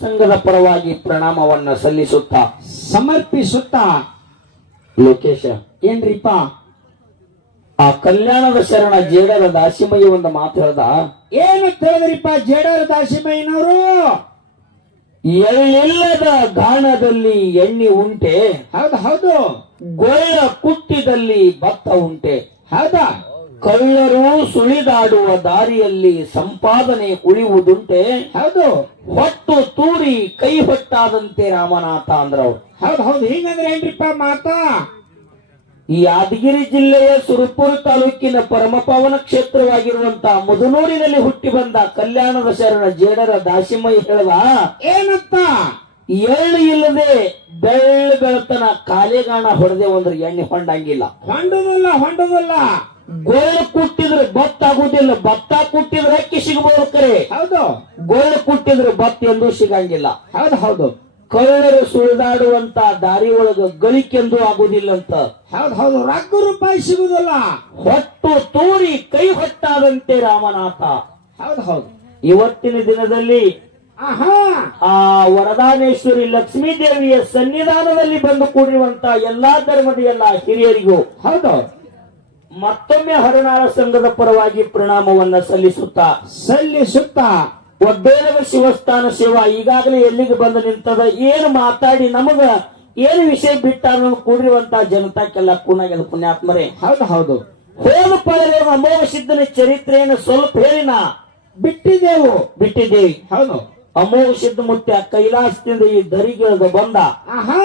ಸಂಘದ ಪರವಾಗಿ ಪ್ರಣಾಮವನ್ನ ಸಲ್ಲಿಸುತ್ತಾ ಸಮರ್ಪಿಸುತ್ತ. ಲೋಕೇಶ. ಏನ್ರಿಪ್ಪ? ಆ ಕಲ್ಯಾಣದ ಶರಣ ಜೇಡರ ದಾಸಿಮಯ್ಯ ಒಂದು ಮಾತು ಹೇಳ್ದ. ಏನು ತಿಳಿದ್ರಿಪ್ಪ ಜೇಡರ ದಾಸಿಮಯ್ಯನವರು? ಎಳ್ಳಿಲ್ಲದ ಗಾಣದಲ್ಲಿ ಎಣ್ಣೆ ಉಂಟೆ. ಹೌದು ಹೌದು. ಗೊಳ್ಳ ಕುಟ್ಟಿದಲ್ಲಿ ಭತ್ತ ಉಂಟೆ. ಹೌದಾ? ಕಳ್ಳರು ಸುಳಿದಾಡುವ ದಾರಿಯಲ್ಲಿ ಸಂಪಾದನೆ ಉಳಿಯುವುದುಂಟೆ? ಹೌದು. ಹೊಟ್ಟು ತೂರಿ ಕೈ ಹೊಟ್ಟಾದಂತೆ ರಾಮನಾಥ ಅಂದ್ರವ್ರು. ಹೌದು ಹೌದು. ಹಿಂಗಂದ್ರೆ ಏನ್ರಿಪ್ಪ ಮಾತಾ? ಈ ಯಾದಗಿರಿ ಜಿಲ್ಲೆಯ ಸುರಪುರ ತಾಲೂಕಿನ ಪರಮಪಾವನ ಕ್ಷೇತ್ರವಾಗಿರುವಂತಹ ಮುದನೂರಿನಲ್ಲಿ ಹುಟ್ಟಿ ಬಂದ ಕಲ್ಯಾಣದ ಶರಣ ಜೇಡರ ದಾಸಿಮಯ್ಯ ಹೇಳುವ ಏನಂತ ಎಳ್ಳು ಇಲ್ಲದೆ ಬೆಳ್ಳ ಬೆಳತನ ಕಾಲೆಗಾಣ ಹೊಡೆದೆ ಒಂದ್ರ ಎಣ್ಣೆ ಹೊಂಡಂಗಿಲ್ಲ. ಹೊಂಡದಲ್ಲ ಹೊಂಡುದಿಲ್ಲ. ಗೋಳು ಕುಟ್ಟಿದ್ರೆ ಬತ್ತ ಆಗುದಿಲ್ಲ. ಭತ್ತ ಕುಟ್ಟಿದ್ರೆ ಅಕ್ಕಿ ಸಿಗಬಹುದು ಕರೆ. ಹೌದು. ಗೋಳು ಕುಟ್ಟಿದ್ರೆ ಭತ್ತ ಎಂದೂ ಸಿಗಂಗಿಲ್ಲ. ಹೌದು ಹೌದು. ಕಳ್ಳರು ಸುಳಿದಾಡುವಂತ ದಾರಿ ಒಳಗ ಗಳಿಕೆಂದು ಆಗುದಿಲ್ಲ ಅಂತ. ಹೌದು ಹೌದು. ರೊಕ್ಕ ರೂಪಾಯಿ ಸಿಗುದಿಲ್ಲ. ಹೊಟ್ಟು ತೂರಿ ಕೈ ಹೊಟ್ಟಾದಂತೆ ರಾಮನಾಥ. ಹೌದು ಹೌದು. ಇವತ್ತಿನ ದಿನದಲ್ಲಿ ಆಹಾ. ಆ ವರದಾನೇಶ್ವರಿ ಲಕ್ಷ್ಮೀ ದೇವಿಯ ಸನ್ನಿಧಾನದಲ್ಲಿ ಬಂದು ಕೂಡಿರುವಂತ ಎಲ್ಲಾ ಧರ್ಮದ ಎಲ್ಲಾ ಹಿರಿಯರಿಗೂ ಹೌದು. ಮತ್ತೊಮ್ಮೆ ಹರನಾಳ ಸಂಘದ ಪರವಾಗಿ ಪ್ರಣಾಮವನ್ನ ಸಲ್ಲಿಸುತ್ತಾ. ಸಲ್ಲಿಸುತ್ತ. ಒಡ್ಡೇರವ ಶಿವಸ್ಥಾನ ಶಿವ ಈಗಾಗಲೇ ಎಲ್ಲಿಗೆ ಬಂದು ನಿಂತದ ಏನು ಮಾತಾಡಿ ನಮಗ ಏನು ವಿಷಯ ಬಿಟ್ಟ ಕೂಡಿರುವಂತ ಜನತಾಕ್ಕೆಲ್ಲ ಕೂನಾಗ್ಯದ ಪುಣ್ಯಾತ್ಮರೇ. ಹೌದು ಹೌದು. ಹೋದ ಪಡೆದ ಅಮೋಘ ಸಿದ್ಧನ ಚರಿತ್ರೆಯನ್ನು ಸ್ವಲ್ಪ ಹೇಳಿನ? ಬಿಟ್ಟಿದ್ದೇವು. ಬಿಟ್ಟಿದ್ದೇವೆ. ಹೌದು. ಅಮೋಘ ಸಿದ್ಧ ಮುತ್ಯ ಕೈಲಾಸದಿಂದ ಈ ದರಿಗಿಳಿದು ಬಂದ. ಆಹಾ!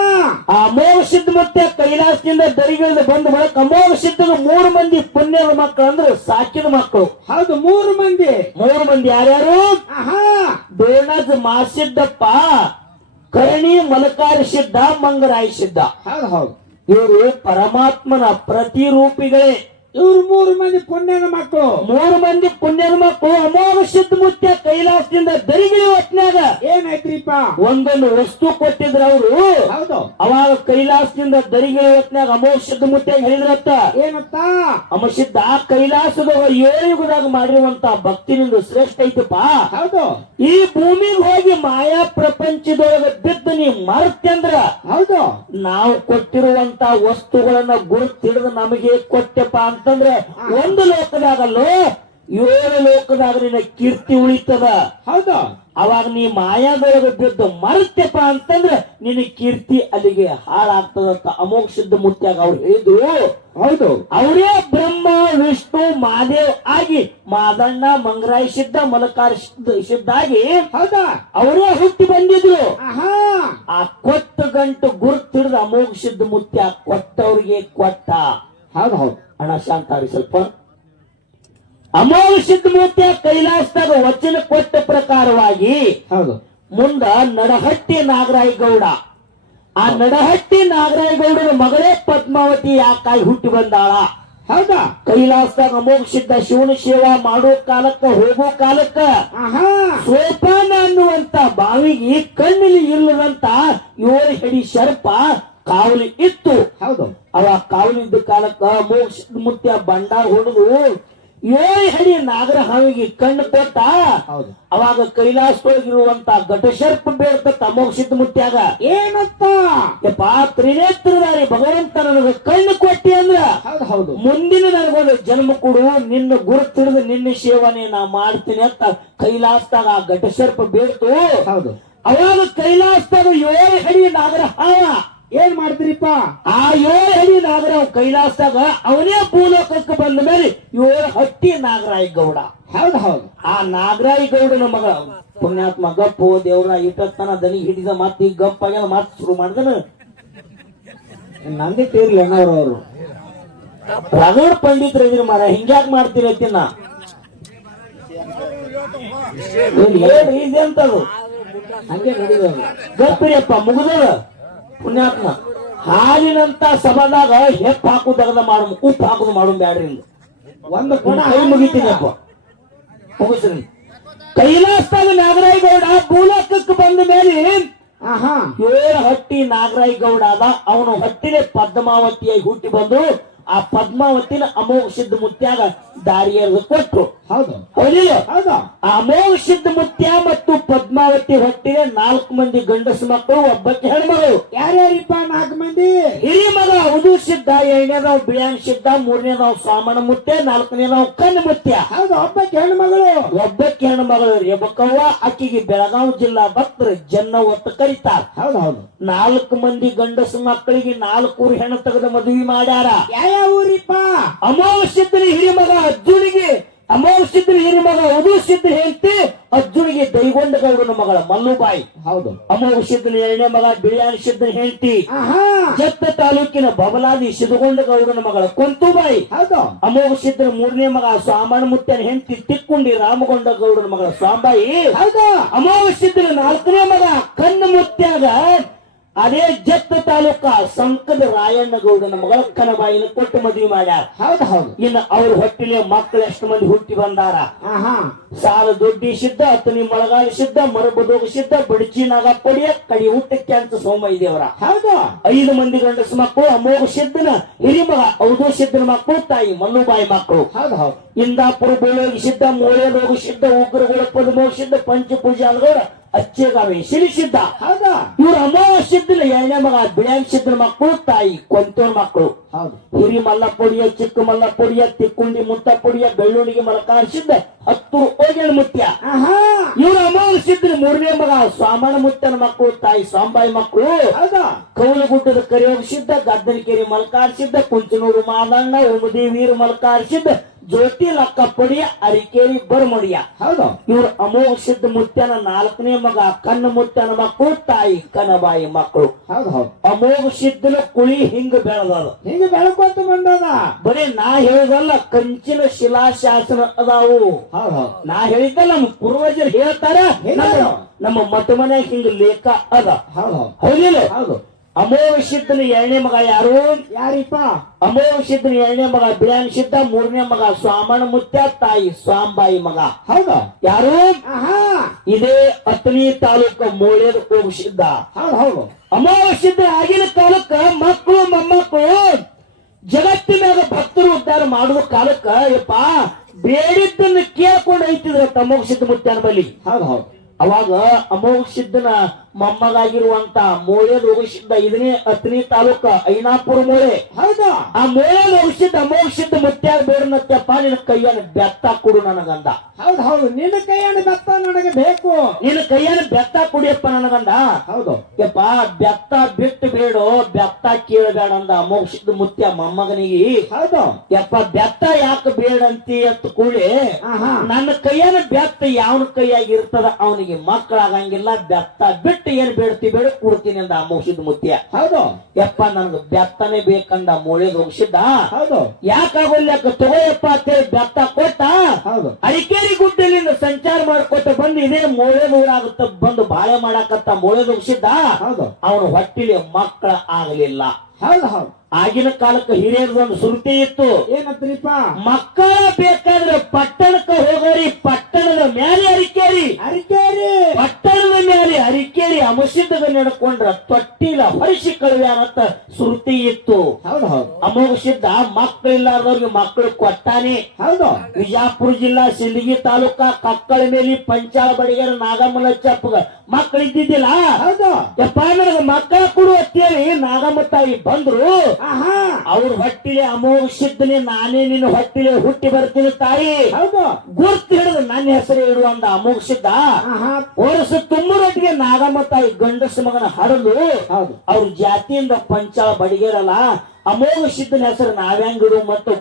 ಆ ಅಮೋಘ ಸಿದ್ಧ ಮುತ್ಯ ಕೈಲಾಸದಿಂದ ದರಿಗಿಳಿದು ಬಂದ ಬಳಿಕ ಅಮೋಘ ಸಿದ್ಧನ ಮೂರು ಮಂದಿ ಪುಣ್ಯರ ಮಕ್ಕಳು ಅಂದ್ರೆ ಸಾಕಿದ ಮಕ್ಕಳು. ಹೌದು ಮೂರು ಮಂದಿ. ಮೂರು ಮಂದಿ ಯಾರ್ಯಾರು? ಆಹಾ! ಬೇಣಜ್ ಮಾಸಿದ್ದಪ್ಪ ಕರ್ಣಿ ಮಲಕಾರಿ ಸಿದ್ಧ ಮಂಗರಾಯ ಸಿದ್ಧ. ಹೌದು ಹೌದು. ಇವರು ಪರಮಾತ್ಮನ ಪ್ರತಿರೂಪಿಗಳೇ. ಇವ್ರು ಮೂರು ಮಂದಿ ಪುಣ್ಯನ ಮಕ್ಕಳು. ಮೂರು ಮಂದಿ ಪುಣ್ಯದ ಮಕ್ಕಳು ಅಮೋಘ ಸಿದ್ಧ ಮುತ್ಯ ಕೈಲಾಸದಿಂದ ದರಿಗಿಳಿ ಹೊತ್ನ್ಯಾಗ ಏನಾಯ್ತ್ರಿಪ್ಪ? ಒಂದೊಂದು ವಸ್ತು ಕೊಟ್ಟಿದ್ರ ಅವರು. ಹೌದು. ಅವಾಗ ಕೈಲಾಸದಿಂದ ದರಿಗಿಳಿ ಹೊತ್ನ್ಯಾಗ ಅಮೋಘ ಸಿದ್ಧ ಮುತ್ಯ ಹೇಳಿದ್ರತ್ತ ಏನತ್ತ? ಅಮಸಿದ್ದ ಆ ಕೈಲಾಸದ ಏಳು ಯುಗದಾಗ ಮಾಡಿರುವಂತ ಭಕ್ತಿನಿಂದ ಶ್ರೇಷ್ಠ ಐತಪ್ಪ. ಹೌದು. ಈ ಭೂಮಿಗೆ ಹೋಗಿ ಮಾಯಾ ಪ್ರಪಂಚದೊಳಗ ಬಿದ್ದು ನೀ ಮರ್ತಂದ್ರ ಹೌದು. ನಾವು ಕೊಟ್ಟಿರುವಂತ ವಸ್ತುಗಳನ್ನ ಗುರುತಿಡಿದು ನಮಗೆ ಕೊಟ್ಟೆಪ್ಪ ಅಂತಂದ್ರೆ ಒಂದು ಲೋಕದಾಗಲ್ಲೋ ಏಳು ಲೋಕದಾಗ ನಿನ್ನ ಕೀರ್ತಿ ಉಳಿತದ. ಹೌದಾ? ಅವಾಗ ನೀ ಮಾಯಾದೊಳಗೆ ಬಿದ್ದು ಮರತ್ಯಪ್ಪ ಅಂತಂದ್ರೆ ನಿನ್ನ ಕೀರ್ತಿ ಅಲ್ಲಿಗೆ ಹಾಳಾಗ್ತದಂತ ಅಮೋಘ ಸಿದ್ಧ ಮುತ್ಯಾಗ ಅವ್ರು ಹೇಳಿದ್ರು. ಹೌದು. ಅವರೇ ಬ್ರಹ್ಮ ವಿಷ್ಣು ಮಾದೇವ್ ಆಗಿ ಮಾದಣ್ಣ ಮಂಗರಾಯ ಸಿದ್ಧ ಮಲಕಾರ ಸಿದ್ಧ ಆಗಿ ಹೌದಾ? ಅವರೇ ಹುಟ್ಟಿ ಬಂದಿದ್ರು. ಆ ಕೊತ್ತ ಗಂಟು ಗುರುತಿಡಿದ ಅಮೋಘ ಸಿದ್ಧ ಮುತ್ಯ ಕೊಟ್ಟವ್ರಿಗೆ ಕೊಟ್ಟ. ಹೌದು ಹೌದು. ಹಣ ಶಾಂತ ಆಗ್ರಿ ಸ್ವಲ್ಪ. ಅಮೋಘ ಮೂರ್ತಿಯ ಕೈಲಾಸದಾಗ ವಚನ ಕೊಟ್ಟ ಪ್ರಕಾರವಾಗಿ ಹೌದು. ಮುಂದ ನಡಹಟ್ಟಿ ನಾಗರಾಯ ಗೌಡ. ಆ ನಡಹಟ್ಟಿ ನಾಗರಾಯ ಗೌಡನ ಮಗಳೇ ಪದ್ಮಾವತಿ ಯಾಕಾಗಿ ಹುಟ್ಟಿ ಬಂದಾಳ? ಹೌದಾ? ಕೈಲಾಸದಾಗ ಅಮೋಘ ಸಿದ್ಧ ಶಿವನ ಸೇವಾ ಮಾಡೋ ಕಾಲಕ್ಕ ಹೋಗೋ ಕಾಲಕ್ಕ ಆಹಾ. ಸೋಪಾನ ಅನ್ನುವಂತ ಬಾವಿಗೆ ಕಣ್ಣಿಲಿ ಇಲ್ಲದಂತ ಏಳು ಹೆಡಿ ಶರ್ಪ ಕಾವಲಿ ಇತ್ತು. ಹೌದು. ಅವ ಕಾವಲಿದ್ದ ಕಾಲಕ್ಕ ಸಿದ್ಧ ಮುತ್ಯ ಬಂಡಾರ ಹೊಡೆದು ಏಳು ಹಡಿ ನಾಗರ ಹಾವಿಗೆ ಕಣ್ಣು ಕೊಟ್ಟ. ಹೌದು. ಅವಾಗ ಕೈಲಾಸದೊಳಗಿರುವಂತ ಘಟಶರ್ಪ ಬೇಡ್ತ ಸಿದ್ಧ ಮುತ್ಯಾಗ. ಏನತ್ತ? ಯಪ್ಪ ತ್ರಿನೇತ್ರಧಾರಿ ಭಗವಂತ ನನಗೆ ಕಣ್ಣು ಕೊಟ್ಟಿ ಅಂದ್ರ ಹೌದು ಹೌದು. ಮುಂದಿನ ನನಗೊಂದು ಜನ್ಮ ಕೊಡು ನಿನ್ನ ಗುರುತಿಡಿದು ನಿನ್ನ ಸೇವನೆ ನಾ ಮಾಡ್ತೀನಿ ಅಂತ ಕೈಲಾಸದಾಗ ಆ ಘಟಶರ್ಪ ಬೇಡ್ತು ಹೌದು. ಅವಾಗ ಕೈಲಾಸದಾಗ ಏಳು ಹಡಿ ನಾಗರ ಹಾವ ಏನ್ ಮಾಡ್ತೀರಿಪ್ಪ? ಆ ಏಳು ಹಡಿ ನಾಗರ ಅವ್ ಕೈಲಾಸದಾಗ ಅವನೇ ಭೂಲೋಕಕ್ಕೆ ಬಂದ ಮೇಲೆ ಏಳು ಹಟ್ಟಿ ನಾಗರಾಯ ಗೌಡ. ಹೌದ್ ಹೌದು. ಆ ನಾಗರಾಯ ಗೌಡನ ಮಗ ಪುಣ್ಯಾತ್ಮ ಗಪ್ಪು ದೇವ್ರ ಇಟ್ಟತನ ದನಿ ಹಿಡಿದ ಮತ್ತೆ ಈಗ ಗಪ್ಪ ಶುರು ಮಾಡಿದನು. ನಂದಿ ಅಣ್ಣವ್ರು ಅವರು. ರಗಡ್ ಪಂಡಿತ್ ಇದ್ರಿ ಮಾರ ಹಿಂಗ್ಯಾಕ್ ಮಾಡ್ತೀರಿ ಅಂತ ಅದು ಹಂಗೆ ನಡೀದು ಗಪ್ಪಿರಿಯಪ್ಪ ಮುಗಿದದ? ಪುಣ್ಯಾತ್ಮ. ಹಾಲಿನಂತ ಸಭಾದಾಗ ಹೆಪ್ಪ ಹಾಕುದಗದ ಮಾಡು ಉಪ್ಪು ಹಾಕುದು ಮಾಡು ಬ್ಯಾಡ್ರಿ ಒಂದು ಹೈ ಮುಗಿತೀನಿ ಮುಗಿತೀನಪ್ಪ. ಮುಗಿಸ್ರಿ. ಕೈಲಾಸದಾಗ ನಾಗರಾಯ ಗೌಡ ಭೂಲೋಕಕ್ಕೆ ಬಂದ ಮೇಲೆ ಆಹಾ. ಏಳು ಹಟ್ಟಿ ನಾಗರಾಯ್ ಗೌಡ ಅದ. ಅವನು ಹಟ್ಟಿಲೆ ಪದ್ಮಾವತಿಯಾಗಿ ಹುಟ್ಟಿ ಬಂದು ಆ ಪದ್ಮಾವತಿನ ಅಮೋಘ ಸಿದ್ಧ ಮುತ್ಯಾಗ ದಾರಿ ಕೊಟ್ಟರು ಕೊಟ್ರು. ಹೌದು. ಅಮೋಘ ಸಿದ್ಧ ಮುತ್ಯ ಮತ್ತು ಪದ್ಮಾವತಿ ಹೊಟ್ಟಿಗೆ ನಾಲ್ಕು ಮಂದಿ ಗಂಡಸು ಮಕ್ಕಳು ಒಬ್ಬಕ್ಕೆ ಹೆಣ್ಮಗಳು. ಯಾರ್ಯಾರಿಪ್ಪ ನಾಲ್ಕು ಮಂದಿ? ಹಿರಿಯ ಮಗ ಉದು ಸಿದ್ಧ ಎರಡನೇದಾವ್ ಬಿಳಿಯಾನ್ ಸಿದ್ಧ ಮೂರನೇದಾವ್ ಸಾಮಾನ ಮುತ್ಯ ನಾಲ್ಕನೇದಾವ್ ಕಣ್ಣು ಮುತ್ಯ ಹೌದು ಒಬ್ಬಕ್ಕೆ ಹೆಣ್ಮಗಳು. ಒಬ್ಬಕ್ಕೆ ಹೆಣ್ಮಗಳು ಎಬ್ಬಕವ್ವ ಅಕ್ಕಿಗೆ ಆಕಿಗೆ ಬೆಳಗಾವಿ ಜಿಲ್ಲಾ ಭಕ್ತರು ಜನ್ನ ಒತ್ತು ಕರೀತಾರ. ಹೌದು ಹೌದು. ನಾಲ್ಕು ಮಂದಿ ಗಂಡಸು ಮಕ್ಕಳಿಗೆ ನಾಲ್ಕೂರು ಹೆಣ್ಣು ತೆಗೆದು ಮದುವೆ ಮಾಡ್ಯಾರ. ಯಾವ ಊರಿಪ್ಪ ಅಮಾವಾಸ್ಯದ್ರ ಹಿರಿಯ ಮಗ ಅರ್ಜುನಿಗೆ ಅಮಾವಾಸ್ಯದ್ರ ಹಿರಿಯ ಮಗ ವಧು ಹೇಳ್ತಿ ಅರ್ಜುನಿಗೆ ದೈಗೊಂಡ ಗೌಡನ ಮಗಳ ಮಲ್ಲುಬಾಯಿ. ಹೌದು. ಅಮಾವಾಸ್ಯದ್ರ ಎರಡನೇ ಮಗ ಬಿಳಿಯಾನ ಸಿದ್ಧ ಹೇಳ್ತಿ ಜತ್ತ ತಾಲೂಕಿನ ಬಬಲಾದಿ ಸಿದ್ಧಗೊಂಡ ಗೌಡನ ಮಗಳ ಕೊಂತುಬಾಯಿ. ಹೌದು. ಸಿದ್ಧರ ಮೂರನೇ ಮಗ ಸ್ವಾಮಣ ಮುತ್ತನ ಹೆಂಡತಿ ತಿಕ್ಕೊಂಡಿ ರಾಮಗೊಂಡ ಗೌಡನ ಮಗಳ ಸ್ವಾಂಬಾಯಿ ಹೌದು. ಅಮೋಘ ನಾಲ್ಕನೇ ಮಗ ಕಣ್ಣು ಮುತ್ಯಾಗ ಅದೇ ಜತ್ತ ತಾಲೂಕ ಸಂಕದ ರಾಯಣ್ಣಗೌಡನ ಮಗಳ ಕನಬಾಯಿನ ಕೊಟ್ಟು ಮದುವೆ ಮಾಡ್ಯಾರ. ಹೌದು ಹೌದು. ಇನ್ನು ಅವ್ರ ಹೊಟ್ಟಿಲೆ ಮಕ್ಕಳು ಎಷ್ಟು ಮಂದಿ ಹುಟ್ಟಿ ಬಂದಾರ? ಸಾಲ ದೊಡ್ಡಿ ಸಿದ್ಧ ಹತ್ತನಿ ಮಳಗಾಲ ಸಿದ್ಧ ಮರಬದೋಗ ಸಿದ್ಧ ಬಡಚಿ ಪಡಿಯ ಕಡಿ ಊಟಕ್ಕೆ ಅಂತ ಸೋಮ ದೇವರ ಹೌದು. ಐದು ಮಂದಿ ಗಂಡಸ ಮಕ್ಕಳು ಅಮೋಘ ಸಿದ್ಧನ ಹಿರಿಮಗ ಔದು ಸಿದ್ಧನ ಮಕ್ಕಳು ತಾಯಿ ಮಲ್ಲುಬಾಯಿ ಮಕ್ಕಳು. ಹೌದು ಹೌದು. ಇಂದಾಪುರ ಬೋಳೋಗಿ ಸಿದ್ಧ ಮೂಳೆರೋಗ ಸಿದ್ಧ ಉಗ್ರಗಳ ಪದಮೋಗ ಸಿದ್ಧ ಪಂಚಪೂಜೆ ಅಲ್ಗೌಡ ಅಚ್ಚೇಗಾವಿ ಸಿದ್ಧ ಹೌದಾ? ಇವ್ರ ಅಮಾವಾಸ್ಯ ಸಿದ್ಧನ ಎರಡನೇ ಮಗ ಬಿಳ್ಯಾನ್ ಸಿದ್ಧನ ಮಕ್ಕಳು ತಾಯಿ ಕೊಂತೋರ್ ಮಕ್ಕಳು. ಹೌದು. ಹಿರಿ ಮಲ್ಲಪೊಡಿಯ ಚಿಕ್ಕ ಮಲ್ಲಪೊಡಿಯ ತಿಕ್ಕುಂಡಿ ಮುತ್ತಪೊಡಿಯ ಬೆಳ್ಳುಣಿಗೆ ಮಲಕಾರ ಸಿದ್ಧ ಹತ್ತು ಓಗೇಣ ಮುತ್ಯ ಇವ್ರ ಅಮಾವಾಸ್ಯ ಸಿದ್ಧನ ಮೂರನೇ ಮಗ ಸ್ವಾಮಣ ಮುತ್ತನ ಮಕ್ಕಳು ತಾಯಿ ಸ್ವಾಂಬಾಯಿ ಮಕ್ಕಳು. ಹೌದಾ? ಕೌಲಗುಡ್ಡದ ಕರಿ ಹೋಗಿಸಿದ್ದ ಗದ್ದನಕೆರೆ ಮಲ್ಕಾರ್ ಸಿದ್ಧ ಕುಂಚನೂರು ಮಾದಣ್ಣ ಉಮದೇವಿಯರು ವೀರ ಮಲ್ಕಾರ್ ಸಿದ್ಧ ಜ್ಯೋತಿ ಲಕ್ಕಪ್ಪಡಿ ಅರಿಕೇರಿ ಬರ್ಮಡಿಯ. ಹೌದು. ಇವ್ರ ಅಮೋಘ ಸಿದ್ಧ ಮುತ್ಯನ ನಾಲ್ಕನೇ ಮಗ ಕಣ್ಣ ಮುತ್ತನ ಮಕ್ಕಳು ತಾಯಿ ಕನಬಾಯಿ ಮಕ್ಕಳು. ಹೌದು ಹೌದು. ಅಮೋಘ ಸಿದ್ಧನ ಕುಳಿ ಹಿಂಗ ಬೆಳೆದದ. ಹಿಂಗ ಬೆಳಕೋತ ಬಂದದ. ಬರೀ ನಾ ಹೇಳಿದಲ್ಲ ಕಂಚಿನ ಶಿಲಾಶಾಸನ ಅದಾವು. ಹೌದು ನಾ ಹೇಳಿದ್ದಲ್ಲ ನಮ್ಮ ಪೂರ್ವಜರು ಹೇಳ್ತಾರ. ನಮ್ಮ- ಮತ ಮನೆ ಹಿಂಗ ಲೇಖ ಅದ. ಹೌದು ಹೌದು. ಹೌದಿಲ್ಲ? ಹೌದು. ಅಮೋಘ ಎರಡನೇ ಮಗ ಯಾರು? ಯಾರಿಪ್ಪ? ಅಮೋಘ ಎರಡನೇ ಮಗ ಬಿಳಿಯಾನ್ ಸಿದ್ಧ ಮೂರನೇ ಮಗ ಸ್ವಾಮಣ ಮುತ್ಯ ತಾಯಿ ಸ್ವಾಂಬಾಯಿ ಮಗ. ಹೌದಾ. ಯಾರು? ಆಹಾ. ಇದೇ ಅತ್ತನಿ ತಾಲೂಕು ಮೋಳೇದ ಹೋಗ ಸಿದ್ಧ. ಹೌದು ಹೌದು. ಆಗಿನ ಕಾಲಕ್ಕ ಮಕ್ಕಳು ಮೊಮ್ಮಕ್ಕಳು ಜಗತ್ತಿನಾಗ ಭಕ್ತರು ಉದ್ಧಾರ ಮಾಡುವ ಕಾಲಕ್ಕ ಯಪ್ಪ ಬೇಡಿದ್ದನ್ನು ಕೇಳ್ಕೊಂಡು ಐತಿದ್ರ ಅಮೋಘ ಸಿದ್ಧ ಮುತ್ಯನ ಬಲಿ ಹೌದು ಹೌದು. ಅವಾಗ ಅಮೋಘ ಸಿದ್ಧನ ಮೊಮ್ಮಗಾಗಿರುವಂತ ಮೋಳೆ ಸಿದ್ಧ ಇದನೇ ಹತ್ತನೇ ತಾಲೂಕ ಐನಾಪುರ ಮೋಳೆ ಹೌದಾ? ಆ ಮೋಳೆ ಸಿದ್ಧ ಮೋಗಿಸಿದ್ದ ಮುತ್ಯಾಗ ಬೇಡನತ್ತಪ್ಪ ನಿನ್ನ ಕೈಯನ್ನು ಬೆತ್ತ ಕೊಡು ನನಗಂದ. ಹೌದು ಹೌದು. ನಿನ್ನ ಕೈಯನ್ನು ಬೆತ್ತ ನನಗೆ ಬೇಕು. ನಿನ್ನ ಕೈಯನ್ನು ಬೆತ್ತ ಕೊಡಿಯಪ್ಪ ನನಗಂದ. ಹೌದು. ಯಪ್ಪ ಬೆತ್ತ ಬಿಟ್ಟು ಬೇಡು ಬೆತ್ತ ಕೇಳಬೇಡ ಅಂದ ಅಮೋಘ ಸಿದ್ಧ ಮುತ್ಯ ಮೊಮ್ಮಗನಿಗೆ. ಹೌದು. ಯಪ್ಪ ಬೆತ್ತ ಯಾಕೆ ಬೇಡಂತಿ ಅಂತ ಕೂಡಿ ನನ್ನ ಕೈಯನ್ನು ಬೆತ್ತ ಯಾವನ ಕೈಯಾಗಿ ಇರ್ತದ ಅವನಿಗೆ ಮಕ್ಕಳಾಗಂಗಿಲ್ಲ ಬೆತ್ತ ಬಿಟ್ಟು ಏನ್ ಬೇಡ್ತಿ ಬೇಡ ಕೊಡ್ತೀನಿ ಅಂದ ಮುಗಿಸಿದ ಮುತ್ಯ. ಹೌದು. ಯಪ್ಪ ನನ್ಗ ಬೆತ್ತನೆ ಬೇಕಂದ ಮೂಳೆಗೆ ಹೋಗಿಸಿದ್ದ? ಹೌದು. ಯಾಕಾಗೋಲ್ಲ ತಗೋಯಪ್ಪ ಅಂತೇಳಿ ಬೆತ್ತ ಕೊಟ್ಟ? ಹೌದು. ಅಡಿಕೇರಿ ಗುಡ್ಡಲಿಂದ ಸಂಚಾರ ಮಾಡ್ಕೊತ ಬಂದು ಇದೇ ಮೂಳೆ ಊರಾಗುತ್ತ ಬಂದು ಬಾಳೆ ಮಾಡಾಕತ್ತ ಮೂಳೆ ಹೋಗಿಸಿದ್ದ? ಹೌದು. ಅವನು ಹೊಟ್ಟಿಲಿ ಮಕ್ಕಳ ಆಗಲಿಲ್ಲ. ಹೌದು ಹೌದು. ಆಗಿನ ಕಾಲಕ್ಕೆ ಹಿರಿಯರದೊಂದು ಸುರುತಿ ಇತ್ತು. ಏನಂತ್ರಿಪ್ಪ? ಮಕ್ಕಳ ಬೇಕಾದ್ರೆ ಪಟ್ಟಣಕ್ಕೆ ಹೋಗೋರಿ ಪಟ್ಟಣದ ಮೇಲೆ ಅರಿಕೇರಿ. ಅರಿಕೇರಿ. ಪಟ್ಟಣದ ಮೇಲೆ ಅರಿಕೇರಿ ಅಮಸಿದ್ದಾಗ ನಡ್ಕೊಂಡ್ರ ತೊಟ್ಟಿಲ ಹೊರಿಸಿ ಕಳುವ್ಯಾನಂತ ಸುರುತಿ ಇತ್ತು. ಹೌದು ಹೌದು. ಅಮೋಘ ಸಿದ್ಧ ಮಕ್ಕಳಿಲ್ಲಾರ್ದವ್ರಿಗೆ ಮಕ್ಕಳು ಕೊಟ್ಟಾನೆ. ಹೌದು. ವಿಜಾಪುರ ಜಿಲ್ಲಾ ಸಿಂದಗಿ ತಾಲೂಕಾ ಕಕ್ಕಳ ಮೇಲೆ ಪಂಚಾಳ ಬಡಿಗರ ನಾಗಮ್ಮನ ಚಪ್ಪಗ ಮಕ್ಕಳು ಇದ್ದಿದ್ದಿಲ್ಲ? ಹೌದು. ಯಪ್ಪ ನನಗೆ ಮಕ್ಕಳ ಕೊಡು ಅಂತೇಳಿ ನಾಗಮ್ಮ ತಾಯಿ ಬಂದ್ರು. ಆಹಾ. ಅವ್ರ ಹೊಟ್ಟಿಲೆ ಅಮೋಘ ಸಿದ್ಧನೆ ನಾನೇ ನಿನ್ನ ಹೊಟ್ಟಿಲೆ ಹುಟ್ಟಿ ಬರ್ತೀನಿ ತಾಯಿ. ಹೌದು. ಗುರ್ತು ಹಿಡಿದು ನನ್ನ ಹೆಸರು ಇಡು ಅಂದ ಅಮೋಘ ಸಿದ್ಧ. ಆಹಾ. ವರ್ಷ ತುಂಬರೊಟ್ಟಿಗೆ ನಾಗಮ್ಮ ತಾಯಿ ಗಂಡಸ ಮಗನ ಹರಲು. ಹೌದು. ಅವ್ರ ಜಾತಿಯಿಂದ ಪಂಚಾಳ ಬಡಿಗೇರಲ್ಲ. ಅಮೋಘ ಸಿದ್ಧನ ಹೆಸರು ನಾವ್ಯಾಂಗಿಡು ಮತ್ತು